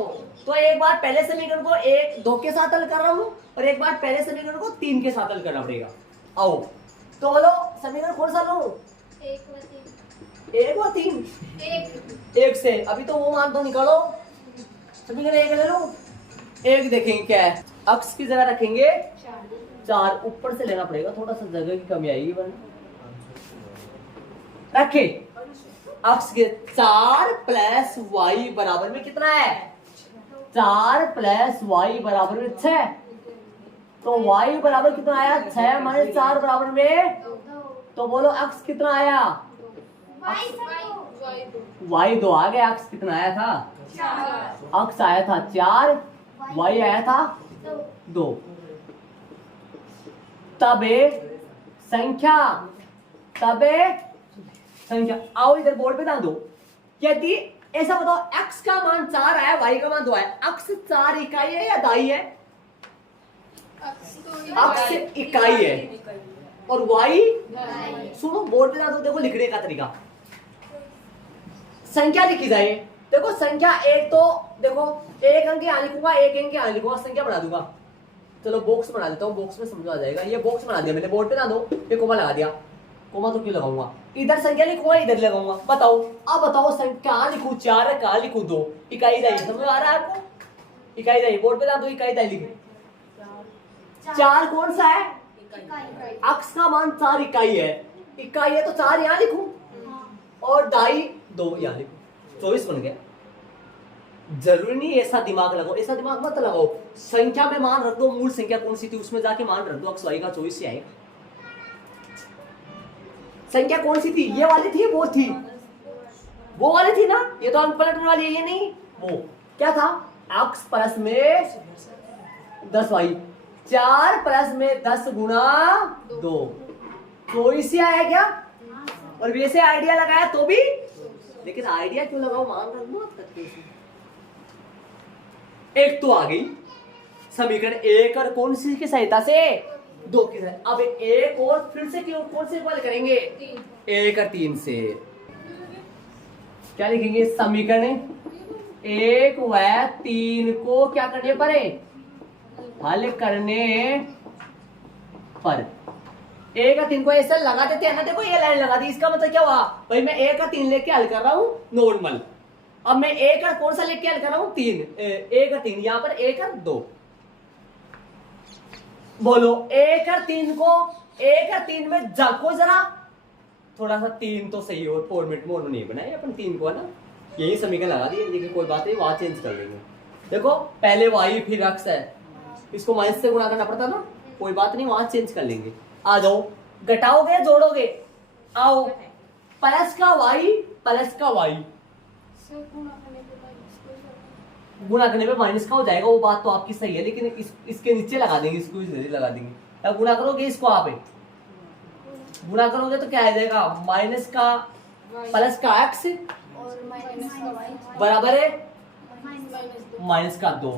तो एक बार पहले समीकरण को 1 2 के साथ हल कर रहा हूं और एक बार पहले समीकरण को 3 के साथ हल करना पड़ेगा। आओ तो बोलो समीकरण कौन सा लूं? 1 व 3 1 से अभी तो वो मान तो निकालो, समीकरण 1 ले लो। 1 देखेंगे क्या है, अक्स की जगह रखेंगे 4, ऊपर से लेना पड़ेगा, थोड़ा सा जगह की कमी आएगी वरना। रखे अक्स के 4 प्लस वाई बराबर में कितना है? 4 प्लस वाई बराबर में 6। तो वाई बराबर कितना आया? 6 माइनस 4 बराबर में, तो बोलो अक्स कितना आया? वाई 2 आ गया। अक्स कितना आया था? अक्स आया था 4, वाई आया था 2। तब संख्या आओ इधर बोर्ड पे डाल दो। यदि ऐसा बताओ x का मान 4 आया, y का मान 2 आया, अक्स 4 इकाई है या दाई है? अक्स इकाई है और y, सुनो बोर्ड पे डाल दो। देखो लिखने का तरीका, संख्या लिखी जाए। देखो संख्या एक तो देखो एक अंक यहाँ लिखूंगा, एक अंक यहाँ लिखूंगा, संख्या बना दूंगा। चलो बॉक्स बना देता हूँ, बॉक्स में समझ आ जाएगा। ये बॉक्स बना दिया मैंने, बोर्ड पे ना दो, ये कोमा लगा दिया। कोमा तो क्यों लगाऊंगा? इधर संख्या लिखूंगा, इधर लगाऊंगा। बताओ अब बताओ संख्या लिखूं 4, कहाँ लिखूं 2? इकाई दाई समझ आ रहा है आपको? इकाई दाई बोर्ड पे ना दो, इकाई दाई लिखो। 4 कौन सा है? अक्स का मान 4 इकाई है, इकाई है तो 4 यहाँ लिखूं और दाई 2 यहाँ लिखूं, 24 बन गया। जरूरी नहीं ऐसा दिमाग लगाओ, ऐसा दिमाग मत लगाओ। संख्या में मान रख दो, मूल संख्या कौन सी थी उसमें जाके मान रख दो, अक्स वाई का 24 से आएगा। संख्या कौन सी थी? ये वाली थी, वो थी, वो वाली थी ना, ये तो अंक पलटने वाली है, ये नहीं। वो क्या था? अक्स प्लस में 10 वाई, 4 प्लस में 10 गुणा 2, तो इसे आया क्या? और वैसे आइडिया लगाया तो भी, लेकिन आइडिया क्यों लगाओ, मान रख दो करके। एक तो आ गई समीकरण 1 और कौन सी की सहायता से? 2 की सहायता। अब एक और फिर से क्यों, कौन से वाले करेंगे? 1 और 3 से। क्या लिखेंगे? समीकरण 1 व 3 को क्या करने पर है? हल करने पर। 1 और 3 को ऐसा लगा देते हैं ना, देखो ये लाइन लगा दी, इसका मतलब क्या हुआ भाई? मैं 1 और 3 लेके हल कर रहा हूं नॉर्मल। अब मैं 1 और कौन सा लेके हल कर रहा हूं? 3, 1 और 3, यहां पर 1 और 2। बोलो 1 और 3 को, 1 और 3 में झांको जरा, थोड़ा सा 3 तो सही हो, फॉर्मेट में उन्होंने नहीं बनाया अपन 3 को, है ना, यही समीकरण लगा दिए, लेकिन कोई बात नहीं, वहां चेंज कर लेंगे। देखो पहले वाई फिर अक्स है, इसको माइनस से गुणा करना पड़ता ना, कोई बात नहीं, वहां चेंज कर लेंगे। आ जाओ, घटाओगे या जोड़ोगे? आओ, प्लस का वाई, प्लस का वाई गुणा करने पे माइनस का हो जाएगा, वो बात तो आपकी सही है, लेकिन इसके नीचे लगा देंगे, इसको इधर लगा देंगे। अब गुणा करोगे इसको, आप गुणा करोगे तो क्या आ जाएगा? माइनस का प्लस का एक्स बराबर है माइनस का 2।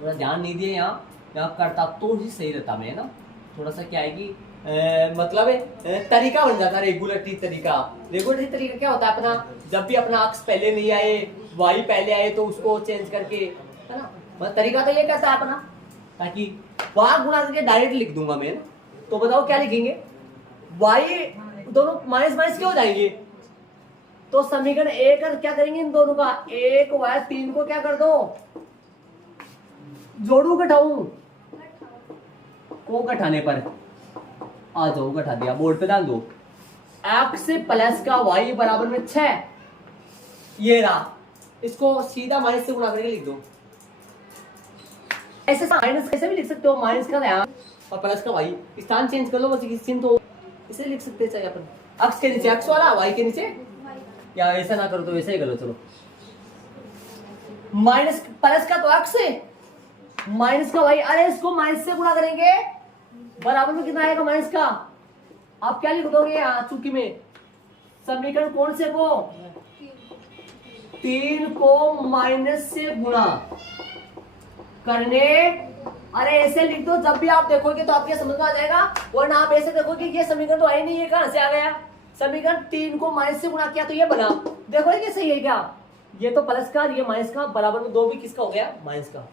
थोड़ा ध्यान नहीं दिए, यहाँ करता तो ही सही रहता मैं ना, थोड़ा सा क्या है कि मतलब तरीका बन जाता है, रेगुलरिटी तरीका। रेगुलरिटी तरीका क्या होता है अपना, जब भी अपना अक्स पहले नहीं आए, वाई पहले आए, तो उसको चेंज करके, है ना, मतलब तरीका तो ये कहता है अपना, ताकि वहां गुणा करके डायरेक्ट लिख दूंगा मैं ना। तो बताओ क्या लिखेंगे? वाई दोनों माइनस माइनस क्यों हो जाएंगे? तो समीकरण 1 और क्या करेंगे इन दोनों का? 1 व 3 को क्या कर दो? जोड़ू घटाऊं? को घटाने पर आ जाओ, घटा दिया, बोर्ड पे डाल दो। एक्स प्लस का वाई बराबर में 6, ये रहा, इसको सीधा माइनस से गुणा करके लिख दो। ऐसे माइनस कैसे भी लिख सकते हो, माइनस का यहाँ और प्लस का वाई, स्थान चेंज कर लो बस, किसी चिन्ह तो इसे लिख सकते हैं, चाहिए अपन एक्स के नीचे एक्स वाला, वाई के नीचे, या ऐसा ना करो तो वैसे ही करो। चलो माइनस प्लस का तो एक्स है, माइनस का वाई, अरे इसको माइनस से गुणा करेंगे, बराबर में कितना आएगा माइनस का? आप क्या लिख दोगे यहाँ चूंकि में? समीकरण कौन से को? 3 को माइनस से गुणा करने, अरे ऐसे लिख दो, जब भी आप देखोगे तो आपके समझ में आ जाएगा, वरना आप ऐसे देखोगे ये समीकरण तो है नहीं, ये कहां से आ गया? समीकरण 3 को माइनस से गुणा किया तो ये बना, देखो ये सही है क्या? ये तो प्लस का, ये माइनस का, बराबर में 2 भी किसका हो गया? माइनस का।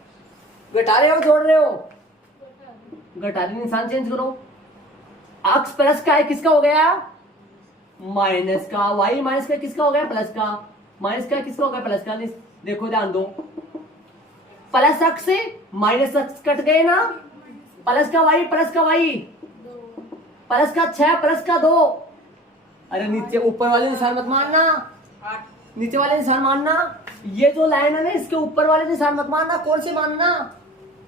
घटा रहे हो जोड़ रहे हो? घटा दें, निशान चेंज करो। x प्लस का है किसका हो गया माइनस का, y माइनस का किसका हो गया प्लस का, माइनस का किसका हो गया प्लस का। देखो ध्यान दो, प्लस x से माइनस x कट गए ना, प्लस का y प्लस का y, प्लस का 6 प्लस का 2। अरे नीचे ऊपर वाले निशान मत मानना, नीचे वाले निशान मानना। ये जो लाइन है ना इसके ऊपर वाले निशान मत मानना, कौन से मानना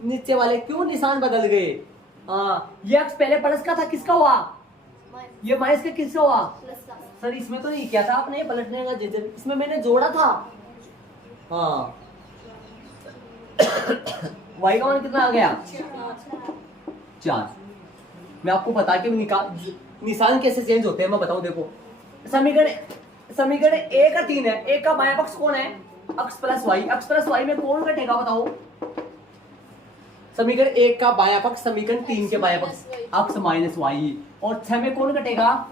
नीचे वाले। क्यों निशान बदल गए। हाँ ये x पहले प्लस का था किसका हुआ, ये माइनस का किसका हुआ। सर इसमें तो नहीं किया था आपने पलटने का, इसमें मैंने जोड़ा था। हाँ y का मान कितना आ गया 4। मैं आपको बता के निशान कैसे चेंज होते हैं मैं बताऊं। देखो समीकरण 1 और 3 है, 1 का बायां पक्ष कौन है x plus y, x plus y में कौन घटेगा बताओ। समीकरण 1 का बायां पक्ष समीकरण 3 के बायां पक्ष x माइनस वाई, और 6 में कौन घटेगा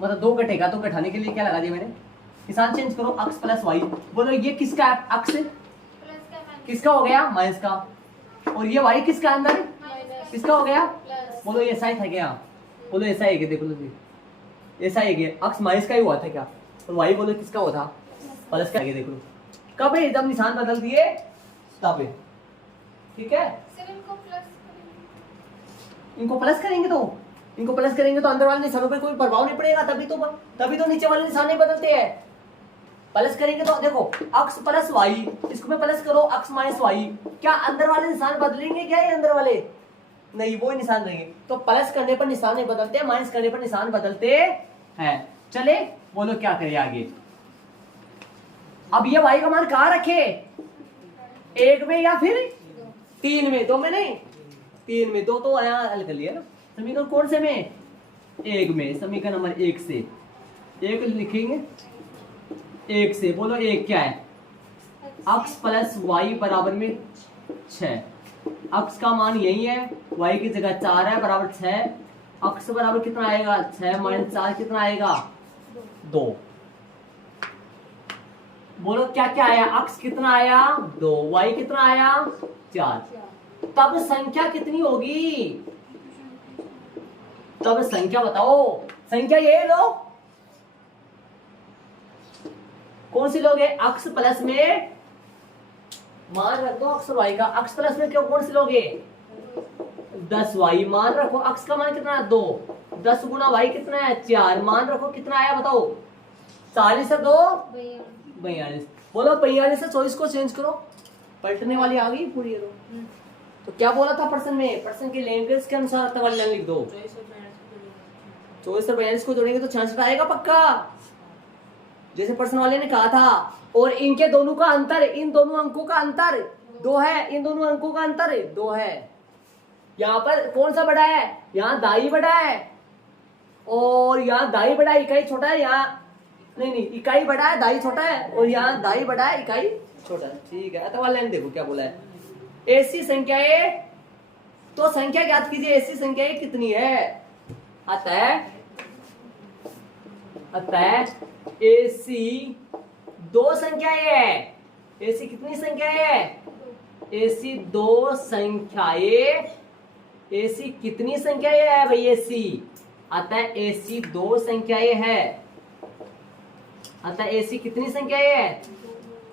मतलब 2 घटेगा। तो घटाने के लिए क्या लगा दिया मैंने, निशान चेंज करो x प्लस वाई। बोलो ये किसका है x किसका हो गया माइनस का, और ये y किसका अंदर किसका हो गया। बोलो ऐसा ही था क्या, बोलो ऐसा ही है, देखो ऐसा ही है, x माइनस का ही हुआ था क्या, और y बोलो किसका हुआ था प्लस का। देख लो कब है जब निशान बदल दिए तब है, ठीक है। इनको प्लस करेंगे तो अंदर वाले निशानों पर कोई प्रभाव नहीं पड़ेगा, तभी तो नीचे वाले निशान नहीं बदलते हैं। प्लस करेंगे तो देखो x प्लस वाई, इसको मैं प्लस करो x माइनस वाई, क्या अंदर वाले निशान बदलेंगे क्या, ये अंदर वाले नहीं वो निशान रहेंगे। तो प्लस करने पर निशान नहीं बदलते, माइनस करने पर निशान बदलते हैं। चले बोलो क्या करें आगे। अब ये y का मान कहाँ रखे, 1 में या फिर 3 में, 2 में नहीं 3 में, 2 तो यहाँ हल कर लिया ना। समीकरण कौन से में 1 में, समीकरण नंबर 1 से 1 लिखेंगे 1 से। बोलो 1 क्या है x प्लस वाई बराबर में 6, x का मान यही है, y की जगह 4 है बराबर 6, x बराबर कितना आएगा 6 माइनस 4 कितना आएगा 2। बोलो क्या क्या आया, x कितना आया 2, y कितना आया 4। तब संख्या कितनी होगी, तब संख्या बताओ, संख्या ये लो कौन सी लोगे, x प्लस में मान रख दो x और y का, x प्लस में क्यों कौन सी लोगे 10y, मान रखो x का मान कितना है 2, 10 गुना y कितना है 4, मान रखो कितना आया बताओ 40 से 2 42। बोलो 42 से 24 को चेंज करो, पलटने वाली आ गई पूरी। तो क्या बोला था पर्सन में, पर्सन के लैंग्वेज के अनुसार वाली लाइन लिख दो। 24 और 42 को जोड़ेंगे तो 66 आएगा पक्का, जैसे पर्सन वाले ने कहा था। और इनके दोनों का अंतर, इन दोनों अंकों का अंतर 2 है, इन दोनों अंकों का अंतर 2 है। यहाँ पर कौन सा बड़ा है, यहाँ दाई बड़ा है और यहाँ दाई बड़ा है, इकाई छोटा है, यहाँ नहीं इकाई बड़ा है दाई छोटा है, और यहाँ दाई बड़ा है इकाई छोटा है, ठीक है। अथवा लाइन देखो क्या बोला है, ऐसी संख्याएं, तो संख्या ज्ञात कीजिए ऐसी संख्याएं कितनी है। अतः ऐसी 2 संख्याएं है, ऐसी कितनी संख्याएं है, ऐसी 2 संख्याएं, ऐसी कितनी संख्याएं है भाई ऐसी, अतः ऐसी 2 संख्याएं है, अतः ऐसी कितनी संख्याएं है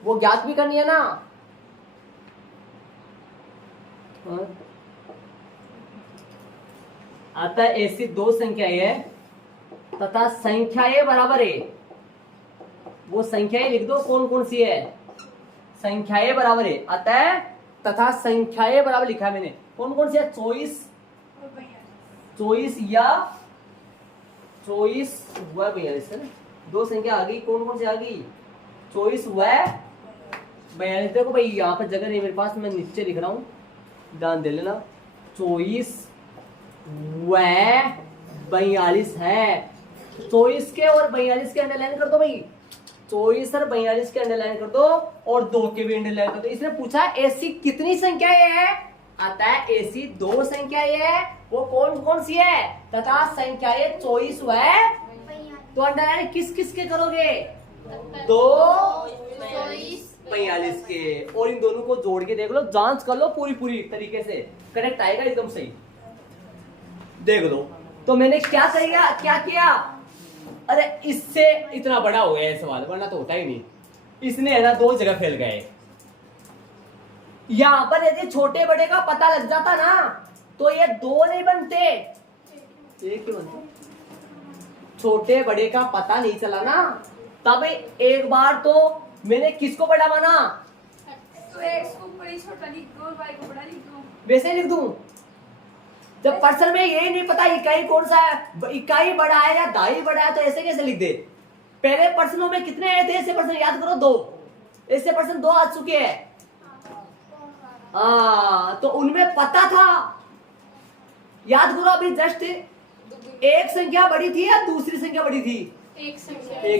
वो ज्ञात भी करनी है ना। अतः ऐसी 2 संख्याएं है तथा संख्याएं बराबर है, वो संख्याएं लिख दो कौन कौन सी है, संख्याएं बराबर है। अतः तथा संख्याएं बराबर लिखा है मैंने, कौन कौन सी है 24 या 24 व 42 है ना, 2 संख्या आ गई, कौन कौन सी आ गई 24 व 42। देखो भाई यहाँ पर जगह नहीं मेरे पास, मैं नीचे लिख रहा हूँ, ध्यान दे लेना। 24 व 42 है, 24 के और 42 के अंडरलाइन कर दो भाई, 24 और 42 के अंडरलाइन कर दो और 2 के भी अंडरलाइन कर दो। इसने पूछा ऐसी कितनी संख्याएं है, अतः ऐसी 2 संख्याएं है, वो कौन कौन सी है, तथा संख्याएं 24 व, तो अंडरलाइन किस किस के करोगे 2 45 के, और इन दोनों को जोड़ के देख लो, जांच कर लो पूरी पूरी तरीके से, करेक्ट आएगा एकदम सही। देख लो तो मैंने क्या किया, अरे इससे इतना बड़ा हो गया सवाल, वरना तो होता ही नहीं। इसने है ना 2 जगह फैल गए। यहां पर यदि छोटे बड़े का पता लग जाता ना तो ये 2 नहीं बनते, एक ही बनते। छोटे बड़े का पता नहीं चला ना, तब एक बार तो मैंने किसको बड़ा माना, तो x को बड़ी छोटा लिख दो और y को बड़ा लिख दो, वैसे लिख दूं। जब पर्सन में यही नहीं पता इकाई कौन सा है, इकाई बड़ा है या दाई बड़ा है, तो ऐसे कैसे लिख दे। पहले पर्सनों में कितने आए थे ऐसे पर्सन, याद करो 2, ऐसे पर्सन 2 आ चुके हैं। तो उनमें पता था, याद करो। अभी जस्ट एक संख्या बड़ी थी या दूसरी संख्या बड़ी थी, एक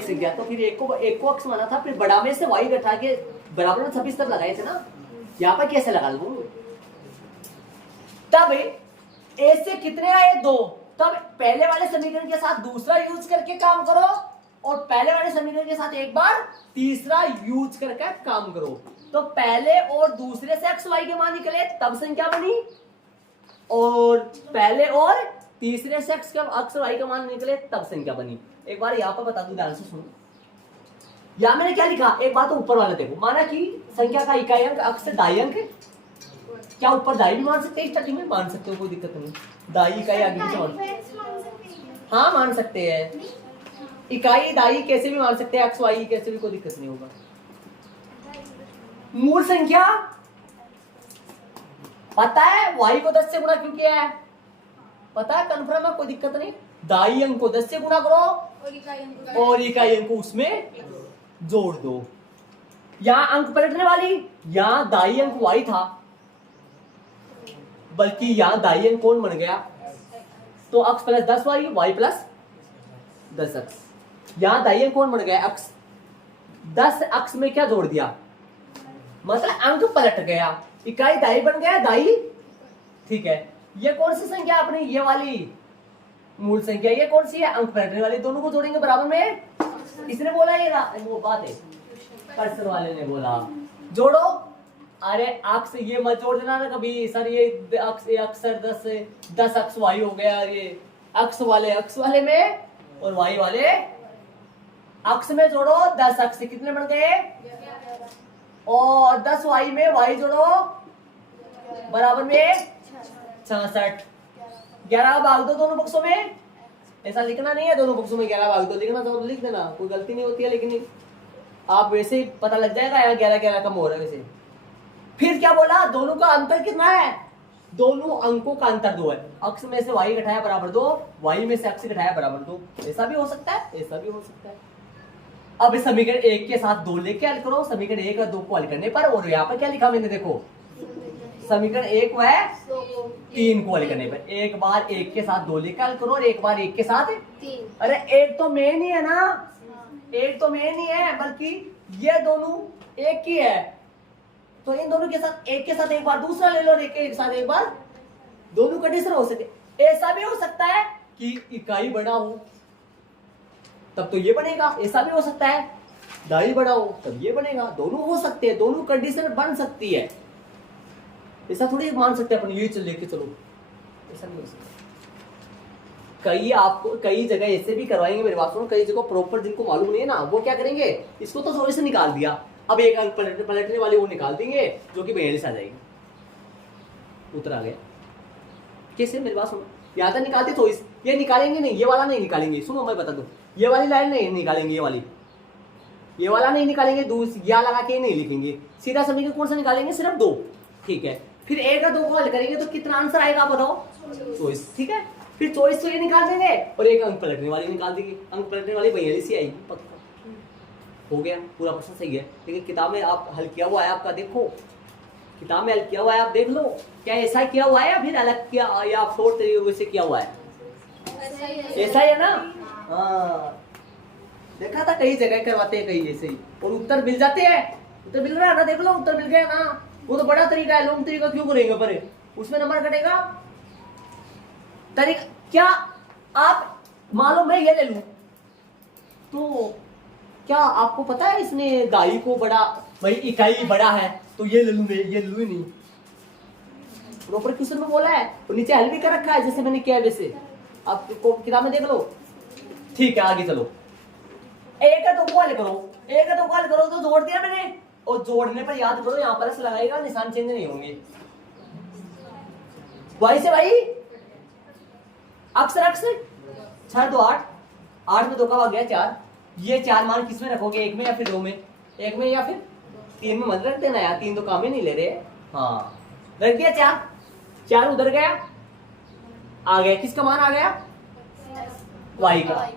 संख्या। तो फिर एक को अक्स माना था, फिर बड़ा में से वाई घटा के बराबर में 26 तक लगाए थे ना। यहाँ पर कैसे लगा लूं, तब ऐसे कितने आए 2, तब पहले वाले समीकरण के साथ दूसरा यूज करके काम करो, और पहले वाले समीकरण के साथ एक बार तीसरा यूज करके काम करो। तो पहले और दूसरे से एक्स वाई के मान निकले तब संख्या बनी, और पहले और तीसरे से एक्स वाई का मान निकले तब संख्या बनी। एक बार यहाँ पर बता दूं, ध्यान से सुनो। यहाँ मैंने क्या लिखा, एक बात तो ऊपर वाला देखो, माना कि संख्या का इकाई अंक अक्स से दाई अंक, क्या ऊपर दाई भी मान सकते हैं, स्टार्टिंग में मान सकते हो, कोई दिक्कत नहीं। दाई इकाई आगे पीछे मान, हाँ मान सकते हैं, इकाई दाई कैसे भी मान सकते हैं, एक्स वाई कैसे भी, कोई दिक्कत नहीं होगा। मूल संख्या पता है, वाई को 10 से गुणा क्यों किया है पता है, कन्फर्म है, कोई दिक्कत नहीं। दाई अंक को 10 से गुणा करो और इकाई अंक को उसमें जोड़ दो। यहां अंक पलटने वाली, यहां दाई अंक वाई था, बल्कि यहां दाई अंक कौन बन गया, तो अक्स प्लस 10 वाई, वाई प्लस 10 अक्स। यहां दाई अंक कौन बन गया, अक्स। 10 अक्स में क्या जोड़ दिया, मतलब अंक पलट गया, इकाई दाई बन गया, दाई, ठीक है। ये कौन सी संख्या अपनी, ये वाली मूल संख्या, ये कौन सी है, अंक पलटने वाली। दोनों को जोड़ेंगे बराबर में, इसने बोला ये वो बात है, पर्सन वाले ने बोला जोड़ो। अरे अक्स ये मत जोड़ देना ना कभी, सर ये अक्सर 10 अक्स वाई हो गया, ये अक्स वाले में और वाई वाले अक्स में जोड़ो। 10 अक्स कितने बन गए, और 10 वाई में वाई जोड़ो बराबर में 66। 11 भाग दो दोनों बक्सों में, ऐसा लिखना नहीं है दोनों बक्सों में 11 भाग दो, लिखना तो लिख देना, कोई गलती नहीं होती है, लेकिन आप वैसे ही पता लग जाएगा यार 11 कम हो रहा है वैसे। फिर क्या बोला, दोनों का अंतर कितना है, दोनों अंकों का अंतर 2 है। अक्स में से वाई घटाया बराबर 2, वाई में से अक्स घटाया बराबर 2, ऐसा भी हो सकता है, ऐसा भी हो सकता है। अब समीकरण 1 के साथ 2 लेके हल करो, समीकरण 1 और 2 को हल करने पर, और यहाँ पर क्या लिखा मैंने देखो, समीकरण 1 व 3 को हल करने पर, एक बार 1 के साथ 2 लेके हल करो और एक बार 1 के साथ 3। अरे एक तो मेन ही है ना, एक तो मेन ही है, बल्कि ये दोनों एक ही है, तो इन दोनों के साथ एक के साथ एक बार दूसरा ले लो, और एक के साथ एक बार, दोनों कंडीशन हो सके। ऐसा भी हो सकता है कि इकाई बड़ा हो तब तो ये बनेगा, ऐसा भी हो सकता है दाई बड़ा हो तब ये बनेगा, दोनों हो सकते हैं, दोनों कंडीशन बन सकती है। ऐसा थोड़ी मान सकते हैं अपन ये लेके चलो, ऐसा नहीं हो सकता। कई जगह ऐसे भी करवाएंगे, मेरी बात सुनो, कई जगह प्रॉपर जिनको मालूम नहीं है ना, वो क्या करेंगे, इसको तो थोड़े से निकाल दिया, अब एक अंक पलटने वाली वो निकाल देंगे जो कि 42 आ जाएगी, उत्तर आ गया। कैसे, मेरी बात सुनो, यहाँ तक निकालते तो ये निकालेंगे नहीं, ये वाला नहीं निकालेंगे, सुनो मैं बता दूं, ये वाली लाइन नहीं निकालेंगे, ये वाला नहीं निकालेंगे, या लगा के नहीं लिखेंगे, सीधा समीकरण कौन सा निकालेंगे, सिर्फ 2, ठीक है। फिर 1 और 2 को हल करेंगे तो कितना आंसर आएगा आप बताओ, 24, ठीक है। फिर 24 तो ये निकाल देंगे और एक अंक पलटने वाली निकाल देंगे, अंक पलटने वाली 42 ही आएगी, पक्का हो गया, पूरा प्रश्न सही है। लेकिन किताब में आप हल किया हुआ है आपका, देखो किताब में हल किया हुआ है, आप देख लो क्या ऐसा किया हुआ है या फिर अलग किया, या आप शॉर्ट तरीके से किया हुआ है, ऐसा ही है ना। हाँ देखा था, कई जगह करवाते हैं कई ऐसे ही, और उत्तर मिल जाते हैं, उत्तर मिल रहा है ना, देख लो उत्तर मिल गया ना, वो तो बड़ा तरीका है, लॉन्ग तरीका क्यों करेंगे, पर उसमें नंबर कटेगा तरीका। क्या आप मान लो मैं ये ले लूं, तो क्या आपको पता है इसने दाई को बड़ा भाई इकाई बड़ा है तो ये ले लूं मैं, ये ले लूं ही नहीं। प्रॉपर क्वेश्चन में बोला है और नीचे हल भी कर रखा है जैसे मैंने किया है वैसे, आप किताब में देख लो। ठीक है आगे चलो, एक है तो को हल करो, एक है तो को हल करो, तो जोड़ दिया मैंने, और जोड़ने पर याद करो यहाँ पर लगाएगा, निशान चेंज नहीं होंगे। वाई से भाई अक्सर अक्सर 6 2 8, 8 में 2 का भाग गया 4। ये 4 मान किस में रखोगे, 1 में या फिर 2 में? 1 में या फिर 3 में मत रख देना यार, 3 तो काम ही नहीं ले रहे। हाँ रख दिया 4, 4 उधर गया, आ गया किसका मान आ गया, y का।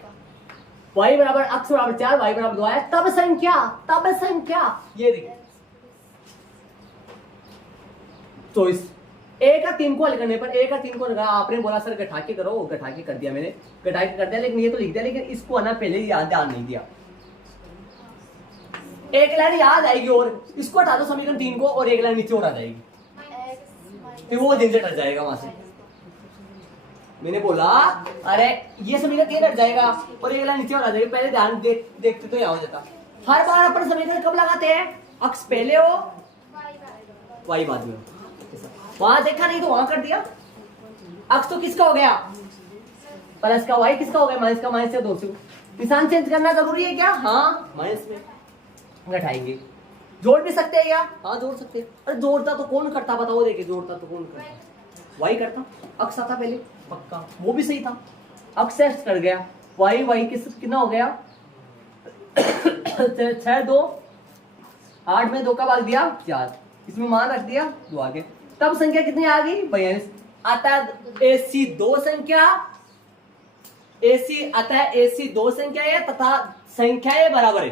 y बराबर x बराबर 4, y बराबर 2 आया, तब संख्या ये देखिए चॉइस। एक का 3 को हल करने पर, एक का 3 को लगा, आपने बोला सर गठा के करो, गठा के कर दिया मैंने, गठा के कर दिया, लेकिन ये तो लिख दिया, लेकिन इसको आना पहले ही ध्यान नहीं दिया। एक लाइन याद आएगी और इसको हटा दो समीकरण 3 को, और एक लाइन नीचे और आ जाएगी, फिर वो झंझट हट जाएगा वहां से। मैंने बोला अरे ये समीकरण 3 हट जाएगा और एक लाइन नीचे और आ जाएगी, पहले ध्यान देखते तो यहाँ हो जाता। हर बार अपन समीकरण कब लगाते हैं, अक्स पहले हो वाई बाद में हो। वहां देखा नहीं तो वहां कर दिया। अक्स तो किसका हो गया, प्लस का, वाई किसका हो गया, माइनस का, माइनस से 2 से। निशान चेंज करना जरूरी है क्या, हाँ माइनस में घटाएंगे। जोड़ भी सकते हैं क्या, हाँ जोड़ सकते हैं। अरे जोड़ता तो कौन करता बताओ, देखिए जोड़ता तो कौन करता, वाई करता, अक्स आता पहले पक्का, वो भी सही था, अक्स एक्स कर गया, वाई वाई कितना हो गया 6 2 8 में 2 का भाग दिया 4, इसमें मान रख दिया 2 आगे, तब संख्या कितनी आ गई 42। अतः ऐसी 2 संख्या, ऐसी अतः ऐसी 2 संख्या है तथा संख्याएं बराबर है,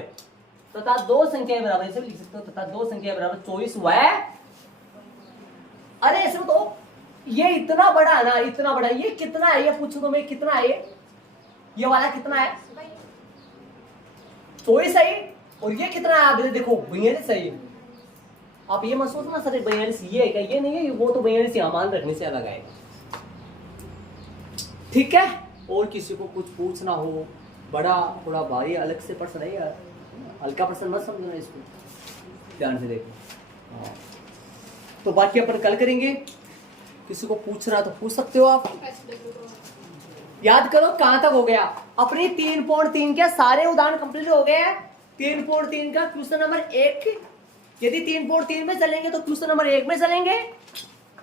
तथा 2 संख्याएं बराबर, ऐसे भी लिख सकते हो, तथा 2 संख्याएं बराबर 24 व। अरे ऐसे तो ये इतना बड़ा है ना, इतना बड़ा, ये कितना है, ये पूछो तो मैं कितना है, ये वाला कितना है 24 है, और ये कितना है आप देखो 42 है। आप ये मत सोचना सर 42 ये है क्या, ये नहीं है, वो तो 42 यहाँ मान रखने से अलग आएगा। ठीक है, और किसी को कुछ पूछना हो, बड़ा थोड़ा भारी अलग से प्रश्न है यार, हल्का प्रश्न मत समझना इसको, ध्यान से देखो। हाँ तो बाकी अपन कल करेंगे, किसी को पूछना तो पूछ सकते हो आप। याद करो कहां तक हो गया, अपनी 3.3 के सारे उदाहरण कंप्लीट हो गए हैं। 3.3 का क्वेश्चन नंबर 1, यदि 3.3 में चलेंगे तो क्वेश्चन नंबर 1 में चलेंगे,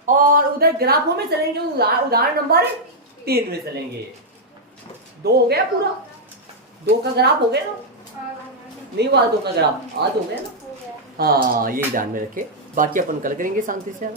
और उधर ग्राफों में चलेंगे उदाहरण नंबर 3 में चलेंगे। 2 हो गया पूरा, 2 का ग्राफ हो गया ना, नहीं हुआ 2 का ग्राफ आज हो गया ना। हाँ यही ध्यान में रखे, बाकी अपन कल करेंगे शांति से।